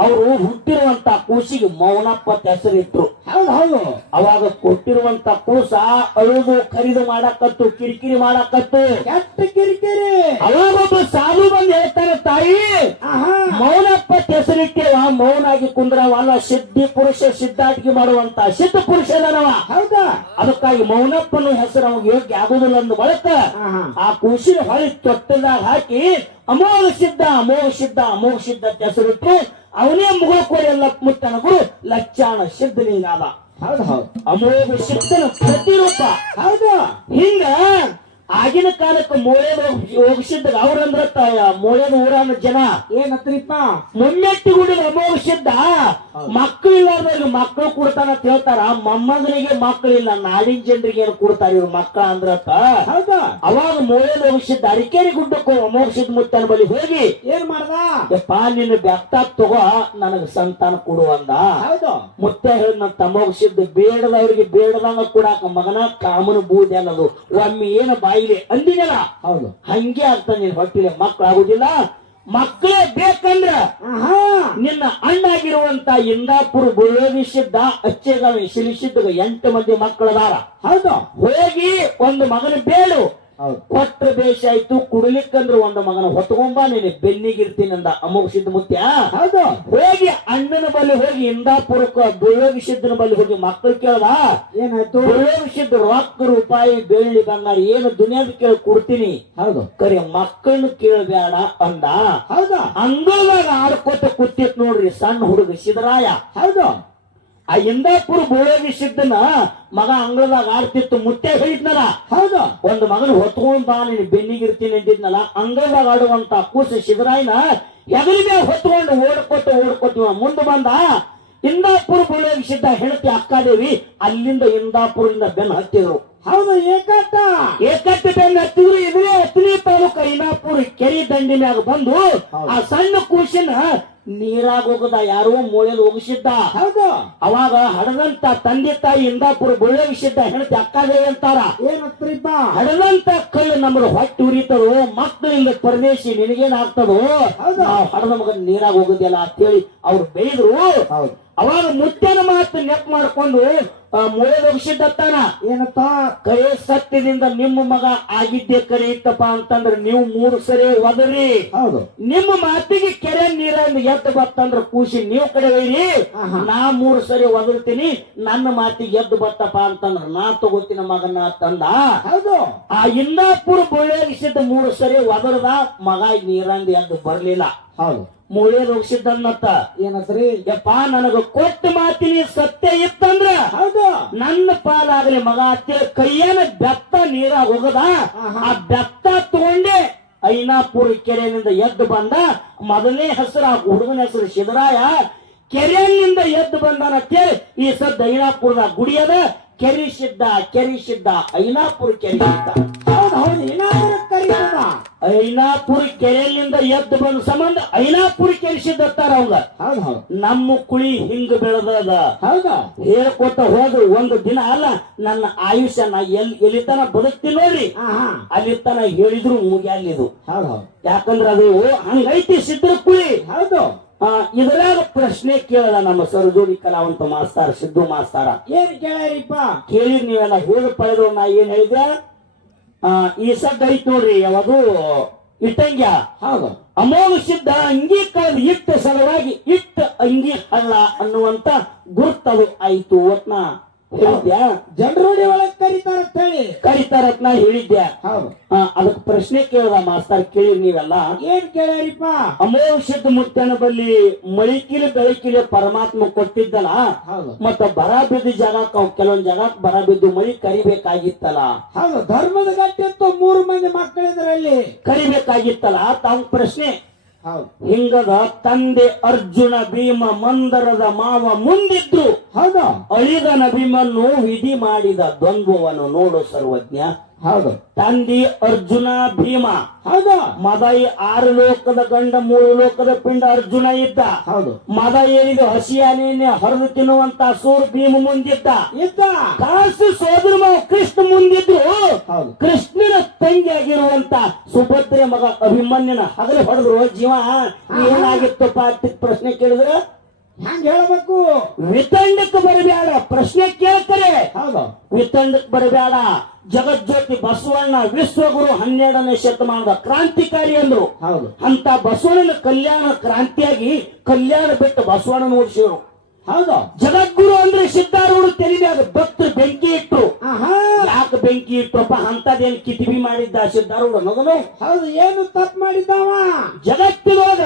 ಅವರು ಹುಟ್ಟಿರುವಂತ ಕೂಸಿಗೆ ಮೌನಪ್ಪ ಹೆಸರಿತ್ತು ಹೆಸರಿಟ್ರು. ಹೌದು ಹೌದು. ಅವಾಗ ಕೊಟ್ಟಿರುವಂತ ಕೂಸ ಅಳುಗು ಖರೀದಿ ಮಾಡಕತ್ತು ಕಿರಿಕಿರಿ ಮಾಡಕತ್ತು. ಕೆಟ್ಟ ಕಿರಿಕಿರಿ. ಅವಾಗ ಒಬ್ಬ ಸಾಲು ಬಂದು ಹೇಳ್ತಾರೆ ತಾಯಿ ಮೌನಪ್ಪ ಆ ಮೌನಾಗಿ ಕುಂದ್ರವಲ್ಲ ಸಿದ್ಧಿ ಪುರುಷ ಸಿದ್ಧಾಟಿಕೆ ಮಾಡುವಂತ ಸಿದ್ಧ ಪುರುಷ ಹೌದಾ? ಅದಕ್ಕಾಗಿ ಮೌನಪ್ಪನ ಹೆಸರು ಅವಾಗ ಯೋಗ್ಯ ಆಗುದಿಲ್ಲ ಅಂದ ಬಳಕ ಆ ಕೂಸಿನ ಹೊಳಿ ತೊಟ್ಟದಾಗ ಹಾಕಿ ಅಮೋಘ ಸಿದ್ಧ ಅಮೋಘ ಸಿದ್ಧ ಅಮೋಘ ಸಿದ್ಧ ಹೆಸರಿಟ್ಟು ಅವನೇ ಮುಗುಳಕೋರಿ ಎಲ್ಲ ಮುತ್ತನಗಳು ಲಚ್ಚಾಣ ಸಿದ್ಧಲಿಂಗಾದ ಹೌದು ಹೌದು. ಅಮೋಘ ಸಿದ್ಧನ ಪ್ರತಿರೂಪ. ಹೌದು. ಹಿಂಗ ಆಗಿನ ಕಾಲಕ್ಕೆ ಮೋಳೆ ಹೋಗಿಸಿದ್ದ ಅವ್ರಂದ್ರ ಮೋಳೆದ ಊರನ್ನ ಜನ. ಏನತ್ರಿಪ್ಪ? ಮುನ್ನೆಟ್ಟಿ ಗುಡಿ ಅಮೋಘಸಿದ್ದ ಮಕ್ಕಳು ಇಲ್ಲಾರ್ದಾಗ ಮಕ್ಕಳು ಕೊಡ್ತಾನ ಅಂತ ಹೇಳ್ತಾರ. ಮೊಮ್ಮಗನಿಗೆ ಮಕ್ಕಳಿಲ್ಲ ನಾಡಿನ ಜನರಿಗೆ ಏನು ಕೊಡ್ತಾರ ಇವ್ರ ಮಕ್ಕಳ ಅಂದ್ರತ್ತ ಹೌದಾ. ಅವಾಗ ಮೋಳೆ ಹೋಗಿಸಿದ್ದ ಅರಿಕೇರಿ ಗುಡ್ಡಕ್ಕೂ ಅಮೋಘಸಿದ್ ಮುತ್ತನ ಬಳಿ ಹೋಗಿ ಏನ್ ಮಾಡ್ದ? ಯಪ್ಪ ನಿನ್ನ ಬೆತ್ತ ತಗೋ ನನಗ ಸಂತಾನ ಕೊಡು ಅಂದ. ಹೌದು. ಮುತ್ತೆ ಹೇಳಿ ನನ್ನ ಬೇಡದ ಬೇಡದವ್ರಿಗೆ ಬೇಡದಂಗ ಕೊಡಾಕ ಮಗನ ಕಾಮನ ಬೂದಿ ಅನ್ನೋದು. ಒಮ್ಮೆ ಏನು ಬಾಯಿಲೆ ಅಂದಿನಲ್ಲ ಹೌದು. ಹಂಗೆ ಆಗ್ತದೆ ನೀನ್ ಹೊಟ್ಟಿಲೆ. ಮಕ್ಕಳಾಗುದಿಲ್ಲ. ಮಕ್ಕಳೇ ಬೇಕಂದ್ರ ಹಾ ನಿನ್ನ ಅಣ್ಣಾಗಿರುವಂತ ಇಂದಾಪುರ ಗುಳ್ಳೋಗಿಸಿದ್ದ ಅಚ್ಚೆಗಾವಿ ಸಿಲಿಸಿದ್ದ ಎಂಟು ಮಂದಿ ಮಕ್ಕಳದಾರ. ಹೌದು. ಹೋಗಿ ಒಂದು ಮಗನ ಬೇಡು. ಹೌದು ಕೊಟ್ರ ಬೇಷ ಆಯ್ತು ಕುಡಿಲಿಕ್ಕಂದ್ರ ಒಂದು ಮಗನ ಹೊತ್ಕೊಂಬ ನೀನು ಬೆನ್ನಿಗಿರ್ತೀನಿ ಅಂದ ಅಮೋಘಸಿದ್ದ ಮುತ್ಯ. ಹೌದು. ಹೋಗಿ ಅಣ್ಣನ ಬಳಿ ಹೋಗಿ ಇಂದಾಪುರಕ್ಕ ಬುಳ್ಳೋಗಿಸಿದ್ದನ ಬಳಿ ಹೋಗಿ ಮಕ್ಕಳು ಕೇಳ್ದ. ಏನಾಯ್ತು? ಬುಳ್ಳೋಗಿಸಿದ್ದ ರೊಕ್ಕ ರೂಪಾಯಿ ಬೆಳ್ಳಿ ಬಂಗಾರ ಏನು ದುನಿಯಾದ ಕೇಳಿ ಕೊಡ್ತೀನಿ. ಹೌದು. ಕರೆ ಮಕ್ಕಳನ್ನ ಕೇಳಬೇಡ ಅಂದ. ಹೌದಾ. ಅಂಗಳದಾಗ ಆಡ್ಕೋತ ಕೂತಿತ್ ನೋಡ್ರಿ ಸಣ್ಣ ಹುಡುಗ ಸಿದ್ದರಾಯ ಹೌದು. ಆ ಇಂದಾಪುರ ಬೋಳಗಿ ಸಿದ್ದನ ಮಗ ಅಂಗಳದಾಗ ಆಡ್ತಿತ್ತು ಮುತ್ತೆ ಹೇಳಿದ್ನಲ್ಲ ಹೌದು. ಒಂದು ಮಗನ ಹೊತ್ಕೊಂಡ್ ಬಾ ನೀನು ಬೆನ್ನಿಗಿರ್ತೀನಿ ಅಂದಿದ್ನಲ್ಲ ಅಂಗಳದಾಗ ಆಡುವಂತ ಕೂಸು ಶಿವರಾಯನ ಹೆಗಲಿ ಮೇಲೆ ಹೊತ್ಕೊಂಡು ಓಡ್ಕೊಟ್ಟು ಓಡ್ಕೊತೀವ ಮುಂದೆ ಬಂದ. ಇಂದಾಪುರ ಬೋಳಗಿ ಹೆಣತಿ ಅಕ್ಕಾದೇವಿ ಅಲ್ಲಿಂದ ಇಂದಾಪುರದಿಂದ ಬೆನ್ನು ಹತ್ತಿದ್ರು. ಹೌದು ಏಕಟ್ಟ ಏಕಟ್ಟ ಬೆನ್ನ ಹತ್ತಿದ್ರು ಇದೇ ಹತ್ತನೇ ತಾಲೂಕು ಐನಾಪುರ ಕೆರೆ ದಂಡಿನ್ಯಾಗ ಬಂದು ಆ ಸಣ್ಣ ಕೂಸಿನ ನೀರಾಗ ಹೋಗದ ಯಾರೋ ಮೂಳೆಲ್ ಹೋಗಿಸಿದ್ದ. ಹೌದು. ಅವಾಗ ಹಡದಂತ ತಂದೆ ತಾಯಿ ಇಂದಾಪುರ ಬುಳ್ಳಗಿಸಿದ್ದ ಹೆಣತಿ ಅಕ್ಕದೇ ಅಂತಾರ ಏನತ್ರಿಪ್ಪ ಹಡದಂತ ಕಲ್ಲು ನಮ್ಮ ಹೊಟ್ಟೆ ಉರಿತದೋ ಮಕ್ಕಳಿಂದ ಪರದೇಶಿ ನಿನಗೇನ್ ಆಗ್ತದೋ? ಹೌದು. ನಾವು ಹಡದ ಮಗನ ನೀರಾಗ ಹೋಗುದಿಲ್ಲ ಅಂತೇಳಿ ಅವ್ರು ಬೆಳೆದ್ರು ಹೌದು. ಅವಾಗ ಮುತ್ಯನ ಮಾತು ನೆಪ್ ಮಾಡ್ಕೊಂಡು ಮೂಳೆ ಹೋಗಿಸಿದ್ದತ್ತಾನ ಏನಪ್ಪ? ಕೈ ಸತ್ಯದಿಂದ ನಿಮ್ಮ ಮಗ ಆಗಿದ್ದೆ ಕರೆ ಇತ್ತಪ್ಪ ಅಂತಂದ್ರೆ ನೀವು ಮೂರು ಸರಿ ಒದರಿ. ಹೌದು. ನಿಮ್ಮ ಮಾತಿಗೆ ಕೆರೆ ನೀರ ಎದ್ದು ಬತ್ತಂದ್ರ ಕೂಸಿ ನೀವು ಕಡೆ ಒಯ್ರಿ ನಾ ಮೂರು ಸರಿ ಒದರ್ತೀನಿ ನನ್ನ ಮಾತಿಗೆ ಎದ್ದು ಬತ್ತಪ್ಪ ಅಂತಂದ್ರ ನಾ ತಗೋತೀನಿ ಮಗನ ತಂದ. ಹೌದು. ಆ ಇಂದಾಪುರ ಬೊಳ್ಳೇಗಿಸಿದ್ದ ಮೂರು ಸರಿ ಒದರ್ದ ಮಗ ನೀರಂದ ಎದ್ದು ಬರ್ಲಿಲ್ಲ. ಹೌದು. ಮೂಳೆ ರೋಗಿಸಿದ್ದನ್ನತ್ತ ಏನತ್ರಿ? ಯಪ್ಪ ನನಗ ಕೊಟ್ಟ ಮಾತಿನಿ ಸತ್ಯ ಇತ್ತಂದ್ರ ಹೌದು. ನನ್ನ ಪಾಲಾಗಲಿ ಮಗ ಅಂತೇಳಿ ಕೈಯನ ಬೆತ್ತ ನೀರಾಗ ಹೋಗದ. ಆ ಬೆತ್ತ ತಗೊಂಡೆ ಐನಾಪುರ ಕೆರೆಯಿಂದ ಎದ್ದು ಬಂದ. ಮೊದಲನೇ ಹೆಸರು ಆ ಹುಡುಗನ ಹೆಸರು ಸಿದ್ದರಾಯ ಕೆರೆಯಿಂದ ಎದ್ದು ಬಂದಾನ ಅಂತೇಳಿ ಈ ಸದ್ದ ಐನಾಪುರದ ಗುಡಿಯದ ಕೆರಿಸಿದ್ದ ಕೆರಿಸಿದ್ದ ಐನಾಪುರ ಕೆರೆಯಿದ್ದ ಹೌದು ಹೌದು ಏನಾದ್ರೂ ಕರೀತದ ಐನಾಪುರ ಕೆರೆಯಿಂದ ಎದ್ದು ಬಂದ ಸಂಬಂಧ ಐನಾಪುರ ಕೆರಿಸಿದ್ದತ್ತಾರ ಅವಂಗ. ಹೌದು ಹೌದು. ನಮ್ಮ ಕುಳಿ ಹಿಂಗ ಬೆಳೆದದ. ಹೌದಾ? ಹೇಳ್ಕೊತ ಹೋದ್ರು ಒಂದು ದಿನ ಅಲ್ಲ ನನ್ನ ಆಯುಷ್ಯ ನಾ ಎಲ್ ಎಲ್ಲಿತನ ಬದುಕ್ತೀನಿ ನೋಡ್ರಿ. ಅಲ್ಲಿತನ ಅಲ್ಲಿ ತನ ಹೇಳಿದ್ರು ಹೌದು ಯಾಕಂದ್ರ ಅದು ಹಂಗೈತಿ ಸಿದ್ಧರ ಕುಳಿ. ಹೌದು. ಇದರಾಗ ಪ್ರಶ್ನೆ ಕೇಳದ ನಮ್ಮ ಸರಜೋಡಿ ಕಲಾವಂತ ಮಾಸ್ತಾರ ಸಿದ್ದು ಮಾಸ್ತಾರ. ಏನ್ ಕೇಳರಿಪ್ಪ? ಕೇಳಿರಿ ನೀವೆಲ್ಲ ಹೇಳು ಪಡೆದ್ರು ನಾ ಏನ್ ಹೇಳಿದೆ ಆ, ಈ ಸದ್ದ ಐತ್ ನೋಡ್ರಿ ಯಾವಾಗೂ ಇಟ್ಟಂಗ್ಯ. ಹೌದು. ಅಮೋಘ ಸಿದ್ಧ ಅಂಗಿ ಕಳೆದು ಇಟ್ಟ ಸಲುವಾಗಿ ಇಟ್ಟ ಅಂಗಿ ಅಲ್ಲ ಅನ್ನುವಂತ ಗುರ್ತದು ಆಯ್ತು ಒಟ್ನ. ಹೇಳಿದ್ಯಾ ಜನರೋಡಿ ಒಳಗ್ ಕರೀತಾರ ಅಂತ ಹೇಳಿ ನಾ ಹೇಳಿದ್ಯಾ? ಅದಕ್ಕೆ ಪ್ರಶ್ನೆ ಕೇಳ್ದ ಮಾಸ್ತರ್ ಕೇಳಿ ನೀವೆಲ್ಲ? ಏನ್ ಕೇಳ್ಯಾರಿಪ್ಪ? ಅಮೋಘ ಸಿದ್ಧ ಮುತ್ತನ ಬಲ್ಲಿ ಮಳಿಕಿಲಿ ಬೆಳಕಿಲಿ ಪರಮಾತ್ಮ ಕೊಟ್ಟಿದ್ದಲ್ಲ ಮತ್ತ ಬರ ಬಿದ್ದ ಜಾಗಕ್ಕೆ ಅವ್ ಕೆಲವೊಂದ್ ಜಾಗಕ್ಕೆ ಬರ ಬಿದ್ದು ಮಳಿ ಕರಿಬೇಕಾಗಿತ್ತಲ್ಲ? ಹೌದು ಧರ್ಮದ ಗಟ್ಟಿ ಅಂತ ಮೂರು ಮಂದಿ ಮಕ್ಕಳಿದ್ರಲ್ಲಿ ಕರಿಬೇಕಾಗಿತ್ತಲ್ಲ? ತಾವ್ ಪ್ರಶ್ನೆ. ಹಿಂಗದ ತಂದೆ ಅರ್ಜುನ ಭೀಮ ಮಂದರದ ಮಾವ ಮುಂದಿದ್ದು ಹೌದು? ಅಳಿದನ ಭೀಮನ್ನು ವಿಧಿ ಮಾಡಿದ ದ್ವಂದ್ವವನ್ನು ನೋಡು ಸರ್ವಜ್ಞ. ಹೌದು. ತಂದಿ ಅರ್ಜುನ ಭೀಮ. ಹೌದ. ಮದ ಆರು ಲೋಕದ ಗಂಡ ಮೂರು ಲೋಕದ ಪಿಂಡ ಅರ್ಜುನ ಇದ್ದ. ಹೌದು. ಮದ ಏನಿದು ಹಸಿಯಾನೇನೆ ಹರಿದು ತಿನ್ನುವಂತ ಸೂರ್ ಭೀಮ ಮುಂದಿದ್ದ. ಇದ್ದ. ಕಾಸು ಸೋದರ ಮಗ ಕೃಷ್ಣ ಮುಂದಿದ್ರು. ಹೌದು. ಕೃಷ್ಣನ ತಂಗಿಯಾಗಿರುವಂತ ಸುಭದ್ರೆ ಮಗ ಅಭಿಮನ್ಯನ ಹಗಲು ಹೊಡೆದ್ರು. ಜೀವ ಏನಾಗಿತ್ತಪ್ಪ ಅಂತ ಪ್ರಶ್ನೆ ಕೇಳಿದ್ರೆ ಹೆಂಗ್ ಹೇಳಬೇಕು. ವಿತಂಡಕ್ಕೆ ಬರಬೇಡ. ಪ್ರಶ್ನೆ ಕೇಳ್ತಾರೆ. ಹೌದು. ವಿತಂಡಕ್ಕೆ ಬರಬೇಡ. ಜಗಜ್ಯೋತಿ ಬಸವಣ್ಣ ವಿಶ್ವಗುರು ಹನ್ನೆರಡನೇ ಶತಮಾನದ ಕ್ರಾಂತಿಕಾರಿ ಅಂದ್ರು. ಹೌದು. ಅಂತ ಬಸವಣ್ಣನ ಕಲ್ಯಾಣ ಕ್ರಾಂತಿಯಾಗಿ ಕಲ್ಯಾಣ ಬಿಟ್ಟು ಬಸವಣ್ಣನ ಓಡಿಸಿದ್ರು ಹೌದು. ಜಗದ್ಗುರು ಅಂದ್ರೆ ಸಿದ್ಧಾರೂಢ ತೆಲಿಮ್ಯಾಗ ಭಕ್ತರು ಬೆಂಕಿ ಇಟ್ರು. ಯಾಕೆ ಬೆಂಕಿ ಇಟ್ಟಪ್ಪ ಅಂತದೇನ್ ಕಿತಿಬಿ ಮಾಡಿದ್ದ ಸಿದ್ಧಾರೂಢ ಅನ್ನೋದನು ಹೌದು ಏನು ತಪ್ಪು ಮಾಡಿದ್ದಾವ? ಜಗತ್ತಿನೊಳಗ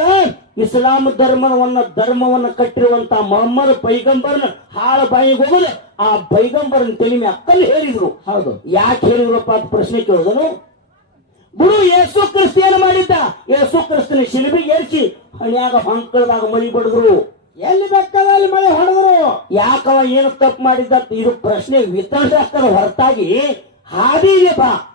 ಇಸ್ಲಾಂ ಧರ್ಮವನ್ನ ಧರ್ಮವನ್ನ ಕಟ್ಟಿರುವಂತ ಮೊಹಮ್ಮದ್ ಪೈಗಂಬರ್ನ ಹಾಳ ಬಾಯಿಗೆ ಆ ಪೈಗಂಬರ್ನ ತೆಲಿಮೆ ಅಕ್ಕಲ್ಲಿ ಹೇಳಿದ್ರು ಹೌದು. ಯಾಕೆ ಹೇಳಿದ್ರಪ್ಪ ಅಂತ ಪ್ರಶ್ನೆ ಕೇಳಿದನು? ಗುರು ಯೇಸು ಕ್ರಿಸ್ತ ಏನ್ ಮಾಡಿದ್ದ? ಯೇಸು ಕ್ರಿಸ್ತನ ಶಿಲ್ಬಿಗೆ ಏರಿಸಿ ಹಣ್ಯಾಗ ಹಂಕಳದಾಗ ಮಳಿ ಬಡಿದ್ರು ಎಲ್ಲಿ ಬೇಕಾದಲ್ಲಿ ಮಳೆ ಹೊಡೆದ್ರು? ಯಾಕವ ಏನು ತಪ್ಪು ಮಾಡಿದ್ದ? ಇದು ಪ್ರಶ್ನೆ ವಿತರಣೆ ಹೊರತಾಗಿ ಹಾದಿಗೆ ಬಾ.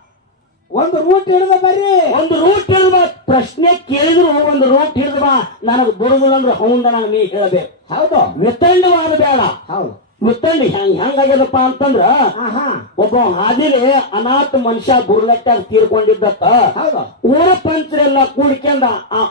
ಒಂದು ರೂಟ್ ಹಿಡಿದ ಬರ್ರಿ. ಒಂದು ರೂಟ್ ಹಿಡಿದ ಪ್ರಶ್ನೆ ಕೇಳಿದ್ರು ಒಂದು ರೂಟ್ ಹಿಡಿದ ಬಾ. ನನಗೆ ಬರುದಿಲ್ಲ ಅಂದ್ರೆ ಹೌದ ನಾನು ನೀ ಹೇಳಬೇಕು. ಹೌದು. ವಿತಂಡವಾದ ಬೇಡ. ಹೌದು. ವಿತಂಡ ಹೆಂಗ್ ಆಗ್ಯದಪ್ಪ ಅಂತಂದ್ರ ಆಹಾ. ಒಬ್ಬ ಹಾದಿಲಿ ಅನಾಥ ಮನುಷ್ಯ ಬುರ್ಲಟ್ಟಾಗ ತೀರ್ಕೊಂಡಿದ್ದತ್ತ. ಹೌದು. ಊರ ಪಂಚರೆಲ್ಲ ಕೂಡ್ಕೊಂಡ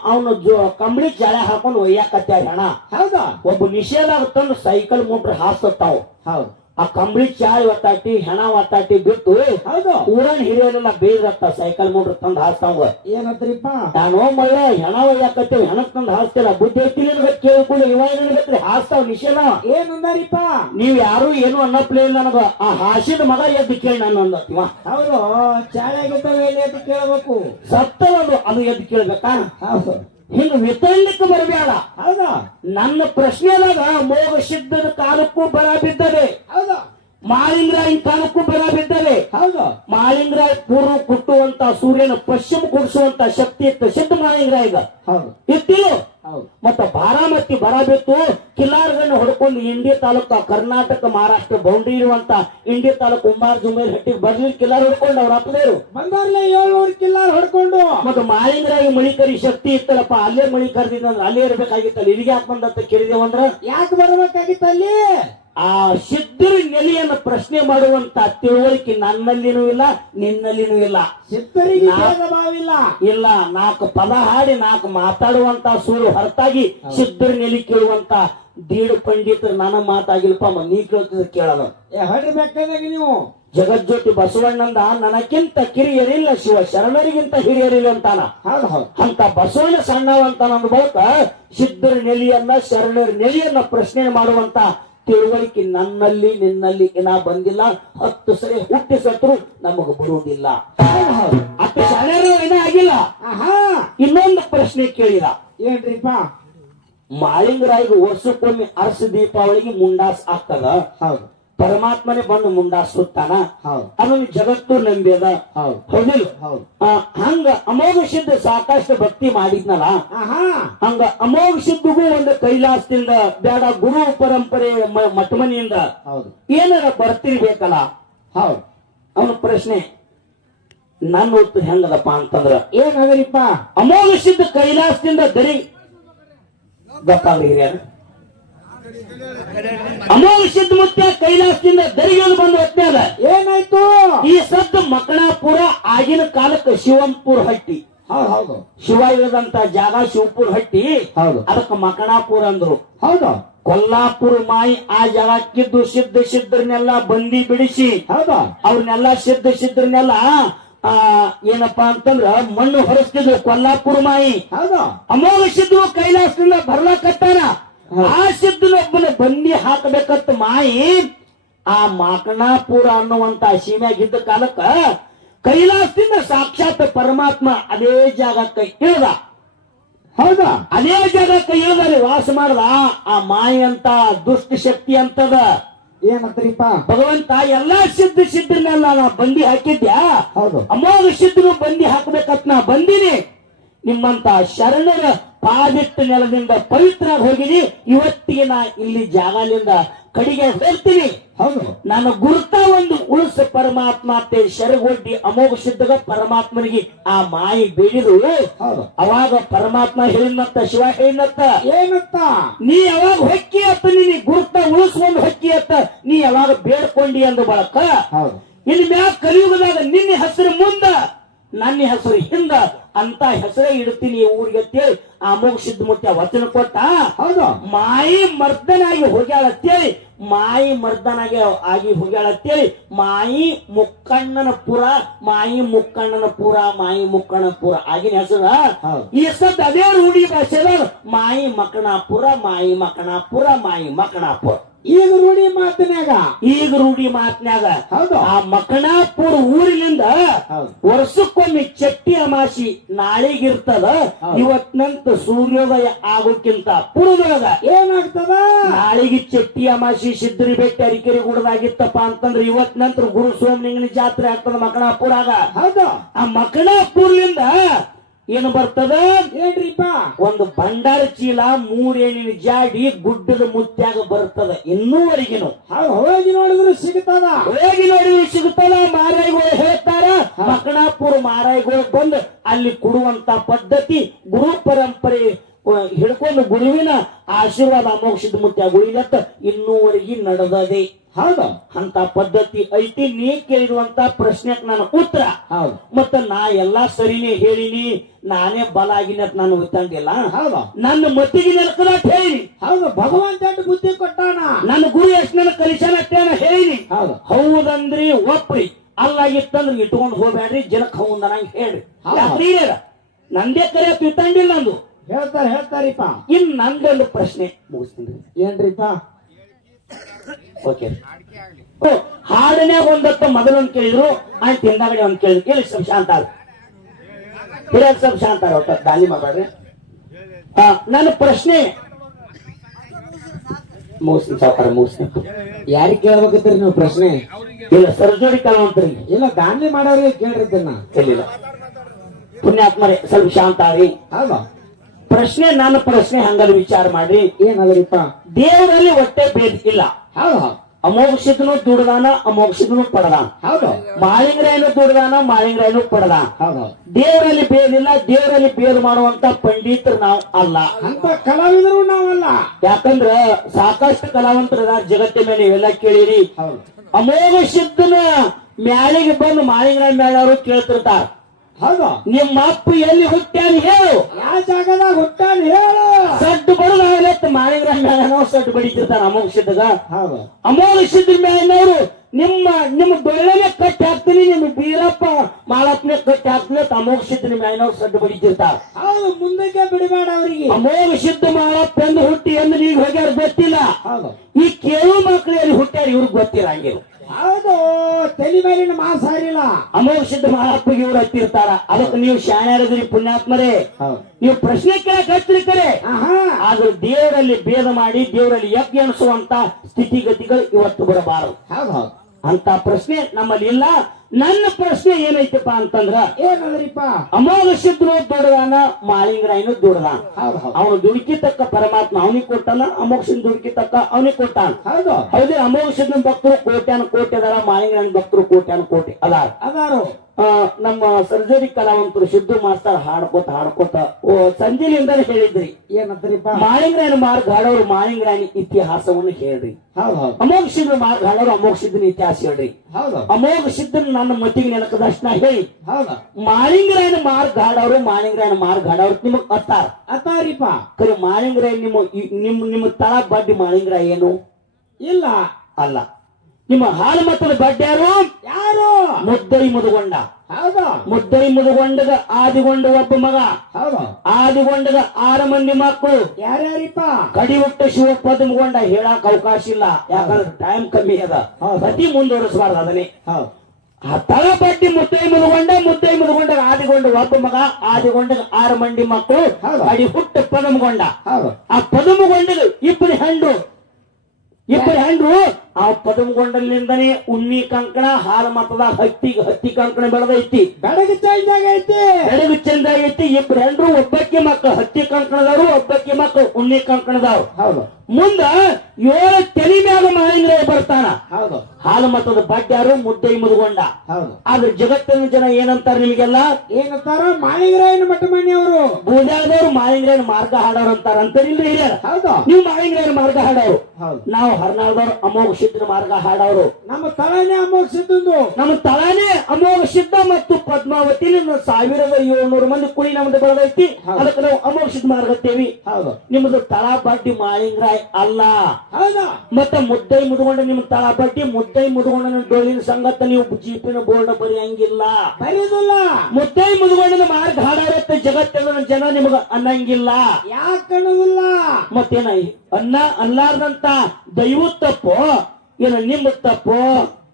ಅವನು ಕಂಬಳಿ ಜಾಳೆ ಹಾಕೊಂಡು ಒಯ್ಯಾಕತ್ಯಾರ ಹೆಣ. ಹೌದಾ. ಒಬ್ಬ ನಿಷೇಧ ತಂದು ಸೈಕಲ್ ಮೋಟ್ರ್ ಹಾಸತ್ತಾವ್ ಹೌದು. ಆ ಕಂಬಳಿ ಚಾಯ್ ಒತ್ತಾಟಿ ಹೆಣ ಒತ್ತಾಟಿ ಬಿಟ್ಟು ಹೌದು. ಊರನ್ ಹಿರಿಯರೆಲ್ಲ ಬೀರತ್ತ ಸೈಕಲ್ ಮೂಡ್ರ ತಂದು ಹಾಸ್ತಾವ ಏನತ್ರಿಪ್ಪ ನಾನು ಮಳ್ಳ ಹೆಣ ಒಯ್ಯಾಕತ್ತೇವ್ ಹೆಣಕ್ ತಂದು ಹಾಸ್ತಿಲ್ಲ. ಬುದ್ಧಿ ಐತಿ ನಿನಗೆ ಕೇಳ್ಕೊಂಡು ಇವ ಏನಿರ್ಬೇಕ್ರಿ ಹಾಸ್ತಾವ್ ನಿಷೇಧ ಏನಂದಾರಿಪ್ಪ? ನೀವ್ ಯಾರು ಏನು ಅನ್ನಪ್ಲೇ ಇಲ್ಲ ನನಗ. ಆ ಹಾಸಿದ ಮಗ ಎದ್ದು ಕೇಳಿ ನಾನು ಅಂದತ್ತಿವ ಹೌದು ಚಾಯ್ ಎಲ್ಲಿ ಅಂತ ಕೇಳಬೇಕು. ಸತ್ತವದು ಅದು ಎದ್ದು ಕೇಳ್ಬೇಕಾ? ಹೌದು. ಹಿಂಗ ವಿತರಣಕ್ಕೆ ಬರಬೇಡ. ಹೌದಾ? ನನ್ನ ಪ್ರಶ್ನೆದಾಗ ಮೋಗ ಸಿದ್ಧದ ಕಾಲಕ್ಕೂ ಬರ ಬಿದ್ದರೆ ಹೌದು? ಮಾಳಿಂಗರಾಯನ್ ಕಾಲಕ್ಕೂ ಬರ ಬಿದ್ದರೆ ಹೌದು? ಮಾಳಿಂಗರಾಯ ಪೂರ್ವ ಕುಟ್ಟುವಂತ ಸೂರ್ಯನ ಪಶ್ಚಿಮ ಕುಡಿಸುವಂತ ಶಕ್ತಿ ಇತ್ತು ಸಿದ್ಧ ಮಾಳಿಂಗರಾಯಗ ಹೌದು. ಇತ್ತಿಲ್ಲ? ಹೌದು ಮತ್ತ ಬಾರಾಮತಿ ಬರಬೇಕು ಬಿತ್ತು ಕಿಲ್ಲಾರ್ಗನ್ನು ಹೊಡ್ಕೊಂಡು ಇಂಡಿ ತಾಲೂಕ ಕರ್ನಾಟಕ ಮಹಾರಾಷ್ಟ್ರ ಬೌಂಡ್ರಿ ಇರುವಂತ ಇಂಡಿ ತಾಲೂಕು ಉಮ್ಮಾರ್ ಜುಮೇರ್ ಹಟ್ಟಿಗೆ ಬರ್ಲಿ ಕಿಲ್ಲಾರ್ ಹೊಡ್ಕೊಂಡು ಅವ್ರ ಅಪ್ಪದೇರು ಬಂದಾರ್ಲೆ ಏಳ್ನೂರು ಕಿಲ್ಲಾರ್ ಹೊಡ್ಕೊಂಡು. ಮತ್ತೆ ಮಾಳಿಂಗರಾಗಿ ಮಳಿ ಕರಿ ಶಕ್ತಿ ಇತ್ತಲ್ಲಪ್ಪ ಅಲ್ಲೇ ಮಳಿ ಕರೆದಿದ್ದಂದ್ರೆ ಅಲ್ಲೇ ಇರ್ಬೇಕಾಗಿತ್ತಲ್ಲ ಇಲ್ಲಿಗೆ ಯಾಕೆ ಕೇಳಿದೆ ಕೇಳಿದೇವಂದ್ರ ಯಾಕೆ ಬರ್ಬೇಕಾಗಿತ್ತು ಅಲ್ಲಿ ಆ ಸಿದ್ಧರ ನೆಲೆಯನ್ನು ಪ್ರಶ್ನೆ ಮಾಡುವಂತ ತಿಳುವಳಿಕೆ ನನ್ನಲ್ಲಿನೂ ಇಲ್ಲ ನಿನ್ನಲ್ಲಿನೂ ಇಲ್ಲ. ಸಿದ್ಧರಿಗೆ ಭಾವಿಲ್ಲ ಇಲ್ಲ ನಾಲ್ಕು ಪದ ಹಾಡಿ ನಾಲ್ಕು ಮಾತಾಡುವಂತ ಸುಳ್ಳು ಹೊರತಾಗಿ ಸಿದ್ಧರ ನೆಲೆ ಕೇಳುವಂತ ದೀಡು ಪಂಡಿತರು ನನ್ನ ಮಾತಾಗಿಲ್ಪ ನೀ ಕೇಳ್ತಿದ್ರೆ ಕೇಳಲು ನೀವು. ಜಗಜ್ಯೋತಿ ಬಸವಣ್ಣಂದ ನನಕ್ಕಿಂತ ಕಿರಿಯರಿಲ್ಲ ಶಿವ ಶರಣರಿಗಿಂತ ಹಿರಿಯರಿಲ್ಲ ಅಂತಾನ. ಅಂತ ಬಸವಣ್ಣ ಸಣ್ಣವಂತ ನನ್ನ ಬಳಿಕ ಸಿದ್ಧರ ನೆಲೆಯನ್ನ ಶರಣರ ನೆಲೆಯನ್ನ ಪ್ರಶ್ನೆ ಮಾಡುವಂತ ತಿಳುವಳಿಕೆ ನನ್ನಲ್ಲಿ ನಿನ್ನಲ್ಲಿ ಏನ ಬಂದಿಲ್ಲ. ಹತ್ತು ಸರಿ ಹುಟ್ಟಿ ಸತ್ರು ನಮಗ ಬರುವುದಿಲ್ಲ. ಅಷ್ಟು ಏನ ಆಗಿಲ್ಲ. ಆಹಾ. ಇನ್ನೊಂದು ಪ್ರಶ್ನೆ ಕೇಳಿದ. ಏನ್ರಿಪ್ಪ? ಮಾಳಿಂಗರಾಯಿಗೆ ವರ್ಷಕ್ಕೊಮ್ಮೆ ಅರಸ ದೀಪಾವಳಿಗೆ ಮುಂಡಾಸ್ ಆಗ್ತದ? ಹೌದು. ಪರಮಾತ್ಮನೇ ಬಂದು ಮುಂಡಾಸ್ ಸುತ್ತಾನ ಹೌದು. ಅದನ್ನು ಜಗತ್ತು ನಂಬಿದ ಹೌದು. ಹೌದಿಲ್ಲ? ಹಂಗ ಅಮೋಘ ಸಿದ್ಧ ಸಾಕಷ್ಟು ಭಕ್ತಿ ಮಾಡಿದ್ನಲ್ಲ? ಹಂಗ ಅಮೋಘ ಸಿದ್ಧಗೂ ಒಂದು ಕೈಲಾಸದಿಂದ ಬೇಡ ಗುರು ಪರಂಪರೆ ಮಠಮನಿಯಿಂದ ಏನರ ಏನಾರ ಬರ್ತಿರ್ಬೇಕಲ್ಲ? ಹೌದು. ಅವನ ಪ್ರಶ್ನೆ ನನ್ನ ಉತ್ತರ ಹೆಂಗದಪ್ಪ ಅಂತಂದ್ರ ಏನದರಿಪ್ಪ ಅಮೋಘ ಸಿದ್ಧ ಕೈಲಾಸದಿಂದ ದರಿ. ಗೊತ್ತಾಗ್ಲಿ ಹಿರಿಯರು. ಅಮೋಘ ಮತ್ತೆ ಕೈಲಾಸದಿಂದ ದರಿಗಳು ಬಂದು ಹೊತ್ನ್ಯಾಗ ಏನಾಯ್ತು? ಈ ಸದ್ದು ಮಕಣಾಪುರ ಆಗಿನ ಕಾಲಕ್ಕೆ ಶಿವಂಪುರ ಹಟ್ಟಿ. ಹೌದು ಹೌದು. ಶಿವ ಇಳದಂತ ಜಾಗ ಶಿವಪುರ ಹಟ್ಟಿ. ಹೌದು. ಅದಕ್ಕೆ ಮಕಣಾಪುರ ಅಂದ್ರು. ಹೌದು. ಕೊಲ್ಲಾಪುರ ಮಾಯಿ ಆ ಜಾಗಕ್ಕಿದ್ದು ಸಿದ್ಧ ಸಿದ್ಧರನ್ನೆಲ್ಲ ಬಂದಿ ಬಿಡಿಸಿ. ಹೌದಾ. ಅವ್ರನ್ನೆಲ್ಲ ಸಿದ್ಧ ಸಿದ್ಧರನ್ನೆಲ್ಲ ಆ ಏನಪ್ಪಾ ಅಂತಂದ್ರ ಮಣ್ಣು ಹೊರಸ್ತಿದ್ರು ಕೊಲ್ಲಾಪುರ ಮಾಯಿ. ಹೌದಾ. ಅಮೋಘ ಕೈಲಾಸದಿಂದ ಬರ್ಲಾಕತ್ತಾನ ಆ ಸಿದ್ಧನೊಬ್ಬನ ಬನ್ನಿ ಹಾಕಬೇಕತ್ತ ಮಾಯಿ ಆ ಮಾಕಣಾಪುರ ಅನ್ನುವಂತ ಸೀಮ್ಯಾಗಿದ್ದ ಕಾಲಕ್ಕ ಕೈಲಾಸದಿಂದ ಸಾಕ್ಷಾತ್ ಪರಮಾತ್ಮ ಅದೇ ಜಾಗಕ್ಕೆ ಇಳ್ದ. ಹೌದಾ? ಅದೇ ಜಾಗಕ್ಕೆ ಇಳಿದಲ್ಲಿ ವಾಸ ಮಾಡದ. ಆ ಮಾಯಿ ಅಂತ ದುಷ್ಟ ಶಕ್ತಿ ಅಂತದ. ಏನಂತ್ರಿಪ್ಪ? ಭಗವಂತ ಎಲ್ಲಾ ಸಿದ್ಧ ಸಿದ್ಧನೆಲ್ಲ ನಾ ಬಂದಿ ಹಾಕಿದ್ಯಾ? ಹೌದು. ಅಮೋಘ ಸಿದ್ಧರು ಬಂದಿ ಹಾಕ್ಬೇಕಂತ ನಾ ಬಂದಿನಿ. ನಿಮ್ಮಂತ ಶರಣರ ಪಾದಿಟ್ಟ ನೆಲದಿಂದ ಪವಿತ್ರ ಹೋಗಿನಿ. ಇವತ್ತಿಗೆ ನಾ ಇಲ್ಲಿ ಜಾಗಲಿಂದ ಕಡಿಗೆ ಹೋಗ್ತೀನಿ. ಹೌದು. ನಾನು ಗುರುತ ಒಂದು ಉಳಿಸ ಪರಮಾತ್ಮ ಅತ್ತೆ ಶರಗೊಡ್ಡಿ ಅಮೋಘ ಸಿದ್ಧಗ ಪರಮಾತ್ಮನಿಗೆ ಆ ಮಾಯಿ ಬೇಡಿದು ಅವಾಗ ಪರಮಾತ್ಮ ಹೇಳಿನತ್ತ ಶಿವ ಹೇಳಿನತ್ತ ಏನತ್ತ ನೀ ಯಾವಾಗ ಹೊಕ್ಕಿ ಅತ್ತ ನೀ ಗುರುತ ಉಳಿಸ್ಕೊಂಡು ಹೊಕ್ಕಿ ಅತ್ತ ನೀ ಯಾವಾಗ ಬೇಡ್ಕೊಂಡಿ ಅಂದ ಬಳಕ ಇನ್ ಮ್ಯಾಗ ಕಲಿಯುಗದಾಗ ನಿನ್ನ ಹೆಸರು ಮುಂದ ನನ್ನ ಹೆಸರು ಹಿಂದ ಅಂತ ಹೆಸರೇ ಇಡ್ತೀನಿ ಈ ಊರಿಗೆ ಅಂತೇಳಿ ಆ ಮೂಗ ಸಿದ್ಧಮೂರ್ತಿ ವಚನ ಕೊಟ್ಟ. ಹೌದು. ಮಾಯಿ ಮರ್ದನಾಗಿ ಹೋಗ್ಯಾಳ ಅಂತೇಳಿ ಮಾಯಿ ಮರ್ದನಾಗಿ ಆಗಿ ಹೋಗ್ಯಾಳ ಅಂತೇಳಿ ಮಾಯಿ ಮುಕ್ಕಣ್ಣನ ಪುರ ಮಾಯಿ ಮುಕ್ಕಣ್ಣನ ಪುರ ಮಾಯಿ ಮುಕ್ಕಣ್ಣನ ಪುರ ಆಗಿನ ಹೆಸರ. ಈ ಹೆಸರು ಅದೇ ರೂಢಿ ಭಾಷೆದಾಗ ಮಾಯಿ ಮಕ್ಕಣಾಪುರ ಮಾಯಿ ಮಕ್ಕಣಾಪುರ ಮಾಯಿ ಮಕಣಾಪುರ ಈಗ ರೂಢಿ ಮಾತಿನಾಗ. ಈಗ ರೂಢಿ ಮಾತ್ನ್ಯಾಗ. ಹೌದು. ಆ ಮಕ್ಕಣಾಪುರ ಊರಿನಿಂದ ವರ್ಷಕ್ಕೊಮ್ಮೆ ಚಟ್ಟಿ ಅಮಾಸಿ ನಾಳೆಗಿರ್ತದ. ಇವತ್ನಂತ ಸೂರ್ಯೋದಯ ಆಗೋಕ್ಕಿಂತ ಪುರದೊಳಗ ಏನಾಗ್ತದ? ನಾಳೆಗೆ ಚಟ್ಟಿ ಅಮಾಸಿ ಸಿದ್ಧರಿ ಬೆಟ್ಟ ಅರಿಕೆರೆ ಗುಡದಾಗಿತ್ತಪ್ಪ ಅಂತಂದ್ರೆ ಇವತ್ ನಂತರ ಗುರು ಸೋಮಲಿಂಗನ ಜಾತ್ರೆ ಆಗ್ತದ ಮಕ್ಕಣಾಪುರಾಗ ಹೌದು. ಆ ಮಕಣಾಪುರ್ಲಿಂದ ಏನು ಬರ್ತದ? ಏನ್ರಿಪ್ಪ? ಒಂದು ಭಂಡಾರ ಚೀಲ ಮೂರೇಣಿನ ಜಾಡಿ ಗುಡ್ಡದ ಮುತ್ಯಾಗ ಬರ್ತದ ಇನ್ನೂವರೆಗಿನು. ಹೋಗಿ ನೋಡಿದ್ರು ಸಿಗ್ತದ. ಹೋಗಿ ನೋಡಿದ್ರು ಸಿಗುತ್ತಲ್ಲ ಮಾರಾಯಿಗಳು ಹೇಳ್ತಾರ. ಮಕಣಾಪುರ ಮಾರಾಯಿಗಳು ಬಂದು ಅಲ್ಲಿ ಕೊಡುವಂತ ಪದ್ಧತಿ ಗುರು ಪರಂಪರೆ ಹಿಡ್ಕೊಂಡು ಗುರುವಿನ ಆಶೀರ್ವಾದ ಅಮೋಕ್ಷದ ಮುತ್ಯಾಗ ಉಳಿದತ್ತ ಇನ್ನೂವರೆಗಿ ನಡೆದದೆ. ಹೌದು. ಅಂತ ಪದ್ಧತಿ ಐತಿ ನೀ ಕೇಳಿರುವಂತ ಪ್ರಶ್ನೆಕ್ ನನ್ನ ಉತ್ತರ. ಹೌದು. ಮತ್ತ ನಾ ಎಲ್ಲಾ ಸರಿನೇ ಹೇಳಿನಿ ನಾನೇ ಬಲ ಆಗಿನ ನಾನು ಒತ್ತಂಗಿಲ್ಲ ಹೌದು. ನನ್ನ ಮತ್ತಿಗೆ ನೆಲಕದ ಹೇಳಿನಿ. ಹೌದು ಭಗವಂತ ಬುದ್ಧಿ ಕೊಟ್ಟಾನ? ನನ್ನ ಗುರು ಎಷ್ಟು ನನ್ನ ಕಲಿಶನ ಅಷ್ಟೇನ ಹೇಳಿನಿ. ಹೌದು. ಹೌದಂದ್ರಿ ಒಪ್ರಿ. ಇತ್ತಂದ್ರೆ ಇಟ್ಕೊಂಡು ಹೋಗ್ಬೇಡ್ರಿ ಜನಕ್ ಹೌದ ಹೇಳ್ರಿ. ಹೇಳಿ ಯಾಕ್ರಿ ನಂದೇ ಕರೆ ಇತ್ತಂಗಿಲ್ಲ ನಂದು. ಹೇಳ್ತಾರ ಹೇಳ್ತಾರಿಪ್ಪ. ಇನ್ ನಂದೊಂದು ಪ್ರಶ್ನೆ ಮುಗಿಸ್ತೀನಿ. ಏನ್ರಿಪ್ಪ? ಓಕೆ ಹಾಡಿನ್ಯಾಗ ಒಂದತ್ತ ಮೊದಲೊಂದು ಕೇಳಿದ್ರು, ಆಯ್ತು ಹಿಂದಾಗಡೆ ಒಂದು ಕೇಳಿದ್ರು. ಕೇಳಿ ಸ್ವಲ್ಪ ಶಾಂತ ಆಗ. ಸ್ವಲ್ಪ ಶಾಂತ ಆಗ. ದಾಳಿ ನನ್ನ ಪ್ರಶ್ನೆ. ಮೂರ್ಸಿನ ಸಾವುಕಾರ ಮುಗಿಸ್ತೀನಿ ಯಾರಿಗ್ ಕೇಳ್ಬೇಕತ್ತೀರಿ ನೀವು ಪ್ರಶ್ನೆ? ಇಲ್ಲ, ಸರ್ಜೋಡಿ ಕಲಾವಂತರಿಗೆ. ಇಲ್ಲ ದಾಂಧಿ ಮಾಡೋರಿಗೆ ಕೇಳ್ರಿ ಹೇಳಿಲ್ಲ ಪುಣ್ಯಾತ್ಮರೇ, ಸ್ವಲ್ಪ ಶಾಂತ ಆಗಿ ಹೌದು ಪ್ರಶ್ನೆ ನನ್ನ ಪ್ರಶ್ನೆ ಹಂಗಲ್ಲಿ ವಿಚಾರ ಮಾಡಿ. ಏನದರಿಪ್ಪ ದೇವರಲ್ಲಿ ಒಟ್ಟೆ ಭೇದ ಇಲ್ಲ ಹೌದು. ದುಡ್ದಾನ ಅಮೋಕ್ಷಿತನು ಪಡದಾನ. ಹೌದು ಮಾಳಿಂಗ್ರಾಯನು ದುಡ್ದಾನ ಮಾಳಿಂಗ್ರಾಯನು ಪಡದಾನ. ಹೌದು ದೇವರಲ್ಲಿ ಬೇದಿಲ್ಲ ದೇವರಲ್ಲಿ ಭೇದ ಮಾಡುವಂತ ಪಂಡಿತರು ನಾವು ಅಲ್ಲ. ಅಂತ ಕಲಾವಿದರು ನಾವಲ್ಲ ಯಾಕಂದ್ರ ಸಾಕಷ್ಟು ಕಲಾವಂತರ ಜಗತ್ತಿನ ಮೇಲೆ ಎಲ್ಲ ಕೇಳಿರಿ. ಅಮೋಘ ಸಿದ್ಧನ ಮ್ಯಾಲಿಗೆ ಬಂದು ಮಾಳಿಂಗ್ರಾಯ ಮೇಳವರು ಕೇಳ್ತಿರ್ತಾರ. ಹೌದು. ನಿಮ್ಮ ಅಪ್ಪ ಎಲ್ಲಿ ಹುಟ್ಟ್ಯಾನ ಹೇಳು. ಯಾವ ಜಾಗದಾಗ ಹುಟ್ಟಾನ ಹೇಳು. ಸಡ್ಡು ಬಡದಾಗಲತ್ತ ಮಾಳಿಂಗ್ರಾಯ ನಾವು ಸಡ್ಡು ಬಡಿತಿರ್ತಾರ ಅಮೋಘ ಸಿದ್ಧಗ ಹೌದು. ಅಮೋಘ ಸಿದ್ಧ ಮೇಳನವರು ನಿಮ್ಮ ನಿಮ್ಮ ಬೆಳ್ಳನೆ ಕಟ್ಟಿ ಹಾಕ್ತೀನಿ ನಿಮ್ಮ ಬೀರಪ್ಪ ಮಾಳಪ್ಪನೆ ಕಟ್ಟಿ ಹಾಕ್ತೀನಿ ಅಮೋಘ ಸಿದ್ಧನ ಮೇಳನವ್ರು ಸಡ್ಡು ಬಡಿತಿರ್ತಾರ. ಹೌದು ಮುಂದಕ್ಕೆ ಬಿಡಬೇಡ ಅವರಿಗೆ. ಅಮೋಘ ಸಿದ್ಧ ಮಾಳಪ್ಪ ಎಂದು ಹುಟ್ಟಿ ಎಂದು ಈಗ ಹೋಗ್ಯಾರ ಗೊತ್ತಿಲ್ಲ. ಹೌದು. ಈ ಕೇಳು ಮಕ್ಕಳು ಎಲ್ಲಿ ಹುಟ್ಟ್ಯಾರ ಇವ್ರಿಗೆ ಗೊತ್ತಿರಂಗಿಲ್ಲ ಹೌದು. ತಲೆ ಮೇಲಿನ ಮಾಸ ಹಾರಿಲ್ಲ ಅಮೋಘ ಸಿದ್ಧ ಇವರು ಇವ್ರು ಹತ್ತಿರ್ತಾರ. ಅದಕ್ಕೆ ನೀವು ಶಾಣ್ಯಾರದ್ರಿ ಪುಣ್ಯಾತ್ಮರೇ. ನೀವು ಪ್ರಶ್ನೆ ಕೇಳಕ್ ಹತ್ತಿರ್ತಾರೆ. ಆದ್ರೆ ದೇವರಲ್ಲಿ ಭೇದ ಮಾಡಿ ದೇವರಲ್ಲಿ ಯಜ್ಞ ಎಣಿಸುವಂತ ಸ್ಥಿತಿಗತಿಗಳು ಇವತ್ತು ಬರಬಾರದು. ಅಂತ ಪ್ರಶ್ನೆ ನಮ್ಮಲ್ಲಿ ಇಲ್ಲ. ನನ್ನ ಪ್ರಶ್ನೆ ಏನೈತಪ್ಪ ಅಂತಂದ್ರ ಏನಂದ್ರಿಪ್ಪ? ಅಮೋಘ ಸಿದ್ಧನು ದುಡದಾನ ಮಾಳಿಂಗರಾಯನು ದುಡ್ದಾನ ಅವನು ದುಡುಕಿ ತಕ್ಕ ಪರಮಾತ್ಮ ಅವನಿಗೆ ಕೊಟ್ಟಾನ ಅಮೋಘ ಸಿದ್ಧ ದುಡುಕಿ ತಕ್ಕ ಅವನಿಗೆ ಕೊಟ್ಟಾನ. ಹೌದು. ಹೌದೇ ಅಮೋಘ ಸಿದ್ಧನ ಭಕ್ತರು ಕೋಟ್ಯಾನ ಕೋಟಿ ಅದಾರ ಮಾಳಿಂಗರಾಯನ ಭಕ್ತರು ಕೋಟ್ಯಾನ ಕೋಟಿ ಅದಾರ. ಅದಾರು. ನಮ್ಮ ಸರ್ಜರಿ ಕಲಾವಂತರು ಸಿದ್ದು ಮಾಸ್ತರ್ ಹಾಡ್ಕೋತ ಹಾಡ್ಕೋತ ಓ ಸಂಜೆಲಿಂದಲೇ ಹೇಳಿದ್ರಿ. ಏನಂತರಿಪ್ಪ ಮಾಳಿಂಗರಾಯನ ಮಾರ್ಗ ಹಾಡೋರು ಮಾಳಿಂಗರಾಯನ ಇತಿಹಾಸವನ್ನು ಹೇಳ್ರಿ. ಅಮೋಘ ಸಿದ್ಧ ಮಾರ್ಗ ಹಾಡೋರು ಅಮೋಘ ಸಿದ್ಧನ ಇತಿಹಾಸ ಹೇಳ್ರಿ. ಹೌದು. ಅಮೋಘ ಸಿದ್ಧನ ನನ್ನ ಮತಿಗೆ ನೆನಕದಷ್ಟ ನಾ ಹೇಳಿ. ಹೌದು. ಮಾಳಿಂಗರಾಯನ ಮಾರ್ಗ ಹಾಡೋರು ಮಾಳಿಂಗರಾಯನ ಮಾರ್ಗ ಹಾಡೋರು ನಿಮಗ್ ಅತ್ತಾರ. ಅತ್ತಾರಿಪ್ಪ. ಕರೆ ಮಾಳಿಂಗರಾಯ ನಿಮ್ಮ ನಿಮ್ ನಿಮ್ಮ ನಿಮ್ಮ ತಳ ಬಡ್ಡಿ ಮಾಳಿಂಗರಾಯ ಏನು? ಇಲ್ಲ. ಅಲ್ಲ. ನಿಮ್ಮ ಹಾಲು ಮತ್ತದ ಬಡ್ಡಿ ಯಾರು? ಯಾರು? ಮುದ್ದೈ ಮುದುಗೊಂಡ. ಹೌದಾ. ಮುದ್ದೈ ಮುದುಗೊಂಡದ ಆದಿಗೊಂಡ ಒಬ್ಬ ಮಗ. ಹೌದಾ. ಆದಿಗೊಂಡದ ಆರು ಮಂದಿ ಮಕ್ಕಳು. ಯಾರ್ಯಾರಿಪ್ಪ? ಕಡಿ ಹುಟ್ಟ ಶಿವ ಪದ್ಮಗೊಂಡ ಹೇಳಕ್ ಅವಕಾಶ ಇಲ್ಲ. ಯಾಕಂದ್ರೆ ಟೈಮ್ ಕಮ್ಮಿ ಅದ. ಸತಿ ಮುಂದುವರಿಸಬಾರ್ದು ಅದನ್ನೇ. ಹೌದು. ಆ ತಳ ಬಡ್ಡಿ ಮುದ್ದೈ ಮುದುಗೊಂಡ ಮುದ್ದೈ ಮುದುಗೊಂಡ ಆದಿಗೊಂಡ ಒಬ್ಬ ಮಗ ಆದಿಗೊಂಡ ಆರು ಮಂಡಿ ಮಕ್ಕಳು. ಕಡಿ ಹುಟ್ಟ ಪದಮಗೊಂಡ. ಆ ಪದಮಗೊಂಡಗ ಇಬ್ಬರು ಹೆಂಡ್ರು ಇಬ್ಬರು ಹೆಂಡ್ರು ಆ ಪದಮಗೊಂಡಲಿಂದನೇ ಉಣ್ಣಿ ಕಂಕಣ ಹಾಲ ಮತದ ಹತ್ತಿ ಹತ್ತಿ ಕಂಕಣ ಬೆಳೆದೈತಿ. ಬೆಳಗ್ಗೆ ಚೇಂಜ್ ಆಗೈತಿ ಬೆಳಗ್ಗೆ ಇಬ್ರು ಹೆಂಡ್ರು ಒಬ್ಬಕ್ಕೆ ಮಕ್ಕಳು ಹತ್ತಿ ಕಂಕಣದವರು ಒಬ್ಬಕ್ಕೆ ಮಕ್ಕಳು ಉಣ್ಣಿ ಕಂಕಣದವ್ರು. ಹೌದು. ಮುಂದ ಏಳು ತಲೆ ಮ್ಯಾಗ ಮಹೇಂದ್ರ ಬರ್ತಾನ. ಹೌದು. ಹಾಲು ಮತದ ಬಡ್ಡ್ಯಾರು ಮುದ್ದೈ ಮುದುಗೊಂಡ. ಹೌದು. ಆದ್ರೆ ಜಗತ್ತಿನ ಜನ ಏನಂತಾರ ನಿಮಗೆಲ್ಲ? ಏನಂತಾರ? ಮಾಳಿಗರಾಯನ ಮಠ ಮನೆಯವರು. ಬೂದ್ಯಾಳದವ್ರು ಮಾಳಿಂಗ್ರೇನ್ ಮಾರ್ಗ ಹಾಡೋರು ಅಂತಾರ ಅಂತಾರಿಲ್ರಿ ಹಿರಿಯರ್? ಹೌದು. ನೀವು ಮಾಳಿಂಗ್ರೇನ್ ಮಾರ್ಗ ಹಾಡೋರು. ನಾವು ಹರ್ನಾಳದವ್ರು ಅಮೋಘ ಸಿದ್ಧನ ಮಾರ್ಗ ಹಾಡವರು ನಮ್ಮ ತಲೆನೇ ಅಮೋಕ್ಷಿದ್ದು ನಮ್ಮ ತಳಾನೇ ಅಮೋಘ ಸಿದ್ಧ ಮತ್ತು ಪದ್ಮಾವತಿ ಸಾವಿರದ ಏಳ್ನೂರು ಮಂದಿ ಕುಳಿ ನಮ್ದು ಬೆಳೆದೈತಿ. ಹೌದು. ಅದಕ್ಕೆ ನಾವು ಅಮೋಘ ಸಿದ್ಧ ಮಾರ್ಗತ್ತೇವಿ ಹೌದು. ನಿಮ್ಮದು ತಳ ಬಡ್ಡಿ ಮಾಳಿಂಗ್ರಾಯ್ ಅಲ್ಲ. ಹೌದಾ? ಮತ್ತೆ ಮುದ್ದೈ ಮುದುಗೊಂಡ ನಿಮ್ ತಳ ಬಡ್ಡಿ ಮುದ್ದೈ ಮುದುಗೊಂಡನ ಡೋಲಿನ ಸಂಗತ ನೀವು ಜೀಪಿನ ಬೋರ್ಡ್ ಬರೆಯಂಗಿಲ್ಲ. ಬರೆಯೋದಿಲ್ಲ. ಮುದ್ದೈ ಮುದುಗೊಂಡನ ಮಾರ್ಗ ಹಾಡಾರೆ ಜಗತ್ತು ಜಗತ್ತಿನ ಜನ ನಿಮಗ ಅನ್ನಂಗಿಲ್ಲ. ಯಾಕೆ ಅನ್ನೋದಿಲ್ಲ ಮತ್ತೇನ ಅನ್ನ ಅನ್ಲಾರ್ದಂತ ದೈವ ತಪ್ಪು? ಇಲ್ಲ ನಿಮ್ಮ ತಪ್ಪು?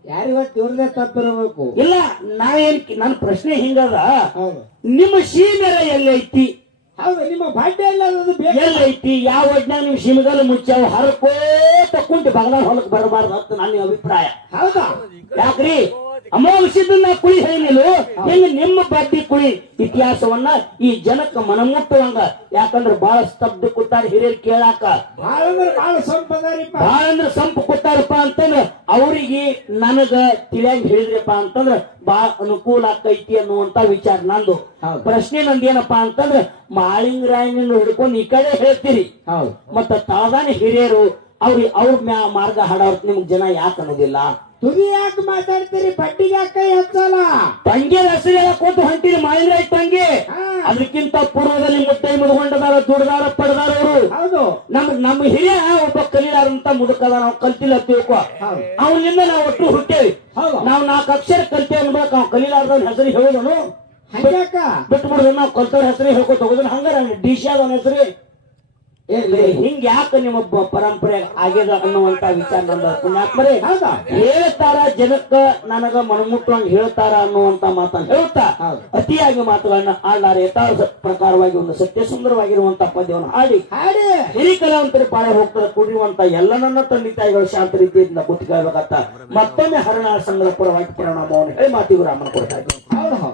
ಯಾರಿವತ್ತು ಇವ್ರದೇ ತಪ್ಪಿರ್ಬೇಕು ಇಲ್ಲ ನಾವೇನ್ ನನ್ನ ಪ್ರಶ್ನೆ ಹಿಂಗದ. ಹೌದು. ನಿಮ್ಮ ಸೀಮೆರ ಎಲ್ಲೈತಿ? ಹೌದು ನಿಮ್ಮ ಬಾಡ್ಯ ಎಲ್ಲ ಎಲ್ಲೈತಿ? ಯಾವ ಒಡ್ನಾಗ ನಿಮ್ ಸೀಮೆಗಲ್ಲ ಮುಚ್ಚಾವ? ಹರಕೋ ಕುಂಟು ಬಗಲ ಹೊಲಕ್ ಬರಬಾರ್ದು ಅಂತ ನನ್ನ ಅಭಿಪ್ರಾಯ. ಹೌದಾ? ಯಾಕ್ರಿ? ಅಮೋಘಸಿದ್ದನ್ನ ಕುಳಿ ಹೇಳಿಲ್ಲ ಹೆಂಗ ನಿಮ್ಮ ಬಡ್ಡಿ ಕುಳಿ ಇತಿಹಾಸವನ್ನ ಈ ಜನಕ್ಕ ಮನಮುಟ್ಟುವಂಗ. ಯಾಕಂದ್ರ ಬಹಳ ಸ್ತಬ್ಧ ಕೊಟ್ಟಾರ ಹಿರಿಯರ್ ಕೇಳಾಕ. ಬಹಳ ಅಂದ್ರೆ ಸಂಪ ಕೊಟ್ಟಾರಪ್ಪ ಅಂತಂದ್ರ ಅವ್ರಿಗೆ ನನಗ ತಿಳಿಯಂಗ್ ಹೇಳಿದ್ರಪ್ಪ ಅಂತಂದ್ರ ಬಹಳ ಅನುಕೂಲ ಆಕೈತಿ ಅನ್ನುವಂತ ವಿಚಾರ ನಂದು. ಪ್ರಶ್ನೆ ಪ್ರಶ್ನೆ ಅಂತಂದ್ರೆ ಅಂತಂದ್ರ ಮಾಳಿಂಗರಾಯನ ಹಿಡ್ಕೊಂಡು ಈ ಕಡೆ ಹೇಳ್ತೀರಿ. ಮತ್ತ ತಾದಾನ ಹಿರಿಯರು ಅವ್ರಿ ಅವ್ರ ಮ್ಯಾ- ಮಾರ್ಗ ಹಾಡೋರ್ ನಿಮ್ಗೆ ಜನ ಯಾಕೆ ಅನ್ನೋದಿಲ್ಲ. ತುದಿ ಯಾಕೆ ಮಾತಾಡ್ತೀರಿ ಬಡ್ಡಿಗೆ ಯಾಕೆ ಕೈ ಹಚ್ಚಲ್ಲ. ತಂಗಿ ಹೆಸರು ಎಲ್ಲ ಕೊಟ್ಟು ಹೊಂಟಿರಿ ಮಾಳಿಂಗರಾಯ್ ತಂಗಿ. ಅದಕ್ಕಿಂತ ಪೂರ್ವದಲ್ಲಿ ಮುತ್ತೈ ಮುದ್ಕೊಂಡದಾರ ದುಡ್ದಾರ ಪಡ್ದಾರ ಅವರು. ಹೌದು. ನಮ್ ನಮ್ ಹಿರಿಯ ಒಬ್ಬ ಕಲಿಯಾರಂತ ಮುದುಕದ ನಾವು ಕಲ್ತಿಲ್ಲ ತಿಳ್ಕೊ. ಅವನಿಂದ ನಾವು ಒಟ್ಟು ಹುಟ್ಟೇವಿ. ನಾವು ನಾಲ್ಕು ಅಕ್ಷರ ಕಲ್ತೇವೆ ಅನ್ಬೇಕು ಅವ್ನು ಕಲೀಲಾರ್ದವ್ನ ಹೆಸರು ಹೇಳೋದನು ಬಿಟ್ಟು ಬಿಡುದು ನಾವು ಕಲ್ತವ್ರ ಹೆಸರು ಹೇಳ್ಕೊತ ಹೋಗೋದನ್ನ. ಹಂಗಾರ ಡಿ ಸಿ ಅವನ ಹೆಸರು ಹಿಂಗ ಯಾಕೆ ನಿಮ್ಮ ಪರಂಪರೆ ಆಗ್ಯದ ಅನ್ನುವಂತ ವಿಚಾರ ನಂದ ಪುಣ್ಯಾತ್ಮರೇ ಹೇಳ್ತಾರ ಜನಕ್ಕ ನನಗ ಮನಮುಟ್ಟಂಗ್ ಹೇಳ್ತಾರ ಅನ್ನುವಂತ ಮಾತನ್ನ ಹೇಳ್ತಾ. ಅತಿಯಾಗಿ ಮಾತುಗಳನ್ನ ಆಡಲಾರ. ಯಥಾರ್ಥ ಪ್ರಕಾರವಾಗಿ ಒಂದು ಸತ್ಯ ಸುಂದರವಾಗಿರುವಂತ ಪದ್ಯವನ್ನು ಹಾಡಿ. ಹಾಡಿ. ಹಿರಿ ಕಲಾವಂತರು ಪಾಳೆ ಹೋಗ್ತಾರೆ ಕುಡಿಯುವಂತ ಎಲ್ಲ ನನ್ನ ತಂದೆ ತಾಯಿಗಳು ಶಾಂತ ರೀತಿಯಿಂದ ಕೂತ್ಕೊಳ್ಬೇಕಂತ ಮತ್ತೊಮ್ಮೆ ಹರಣ ಸಂಗ್ರಹ ಪರವಾಗಿ ಪರಿಣಾಮವನ್ನು ಹೇಳಿ ಮಾತಿಗೂ ರಾಮನ ಕೊಡ್ತಾ ಇದ್ದೀನಿ. ಹೌದು.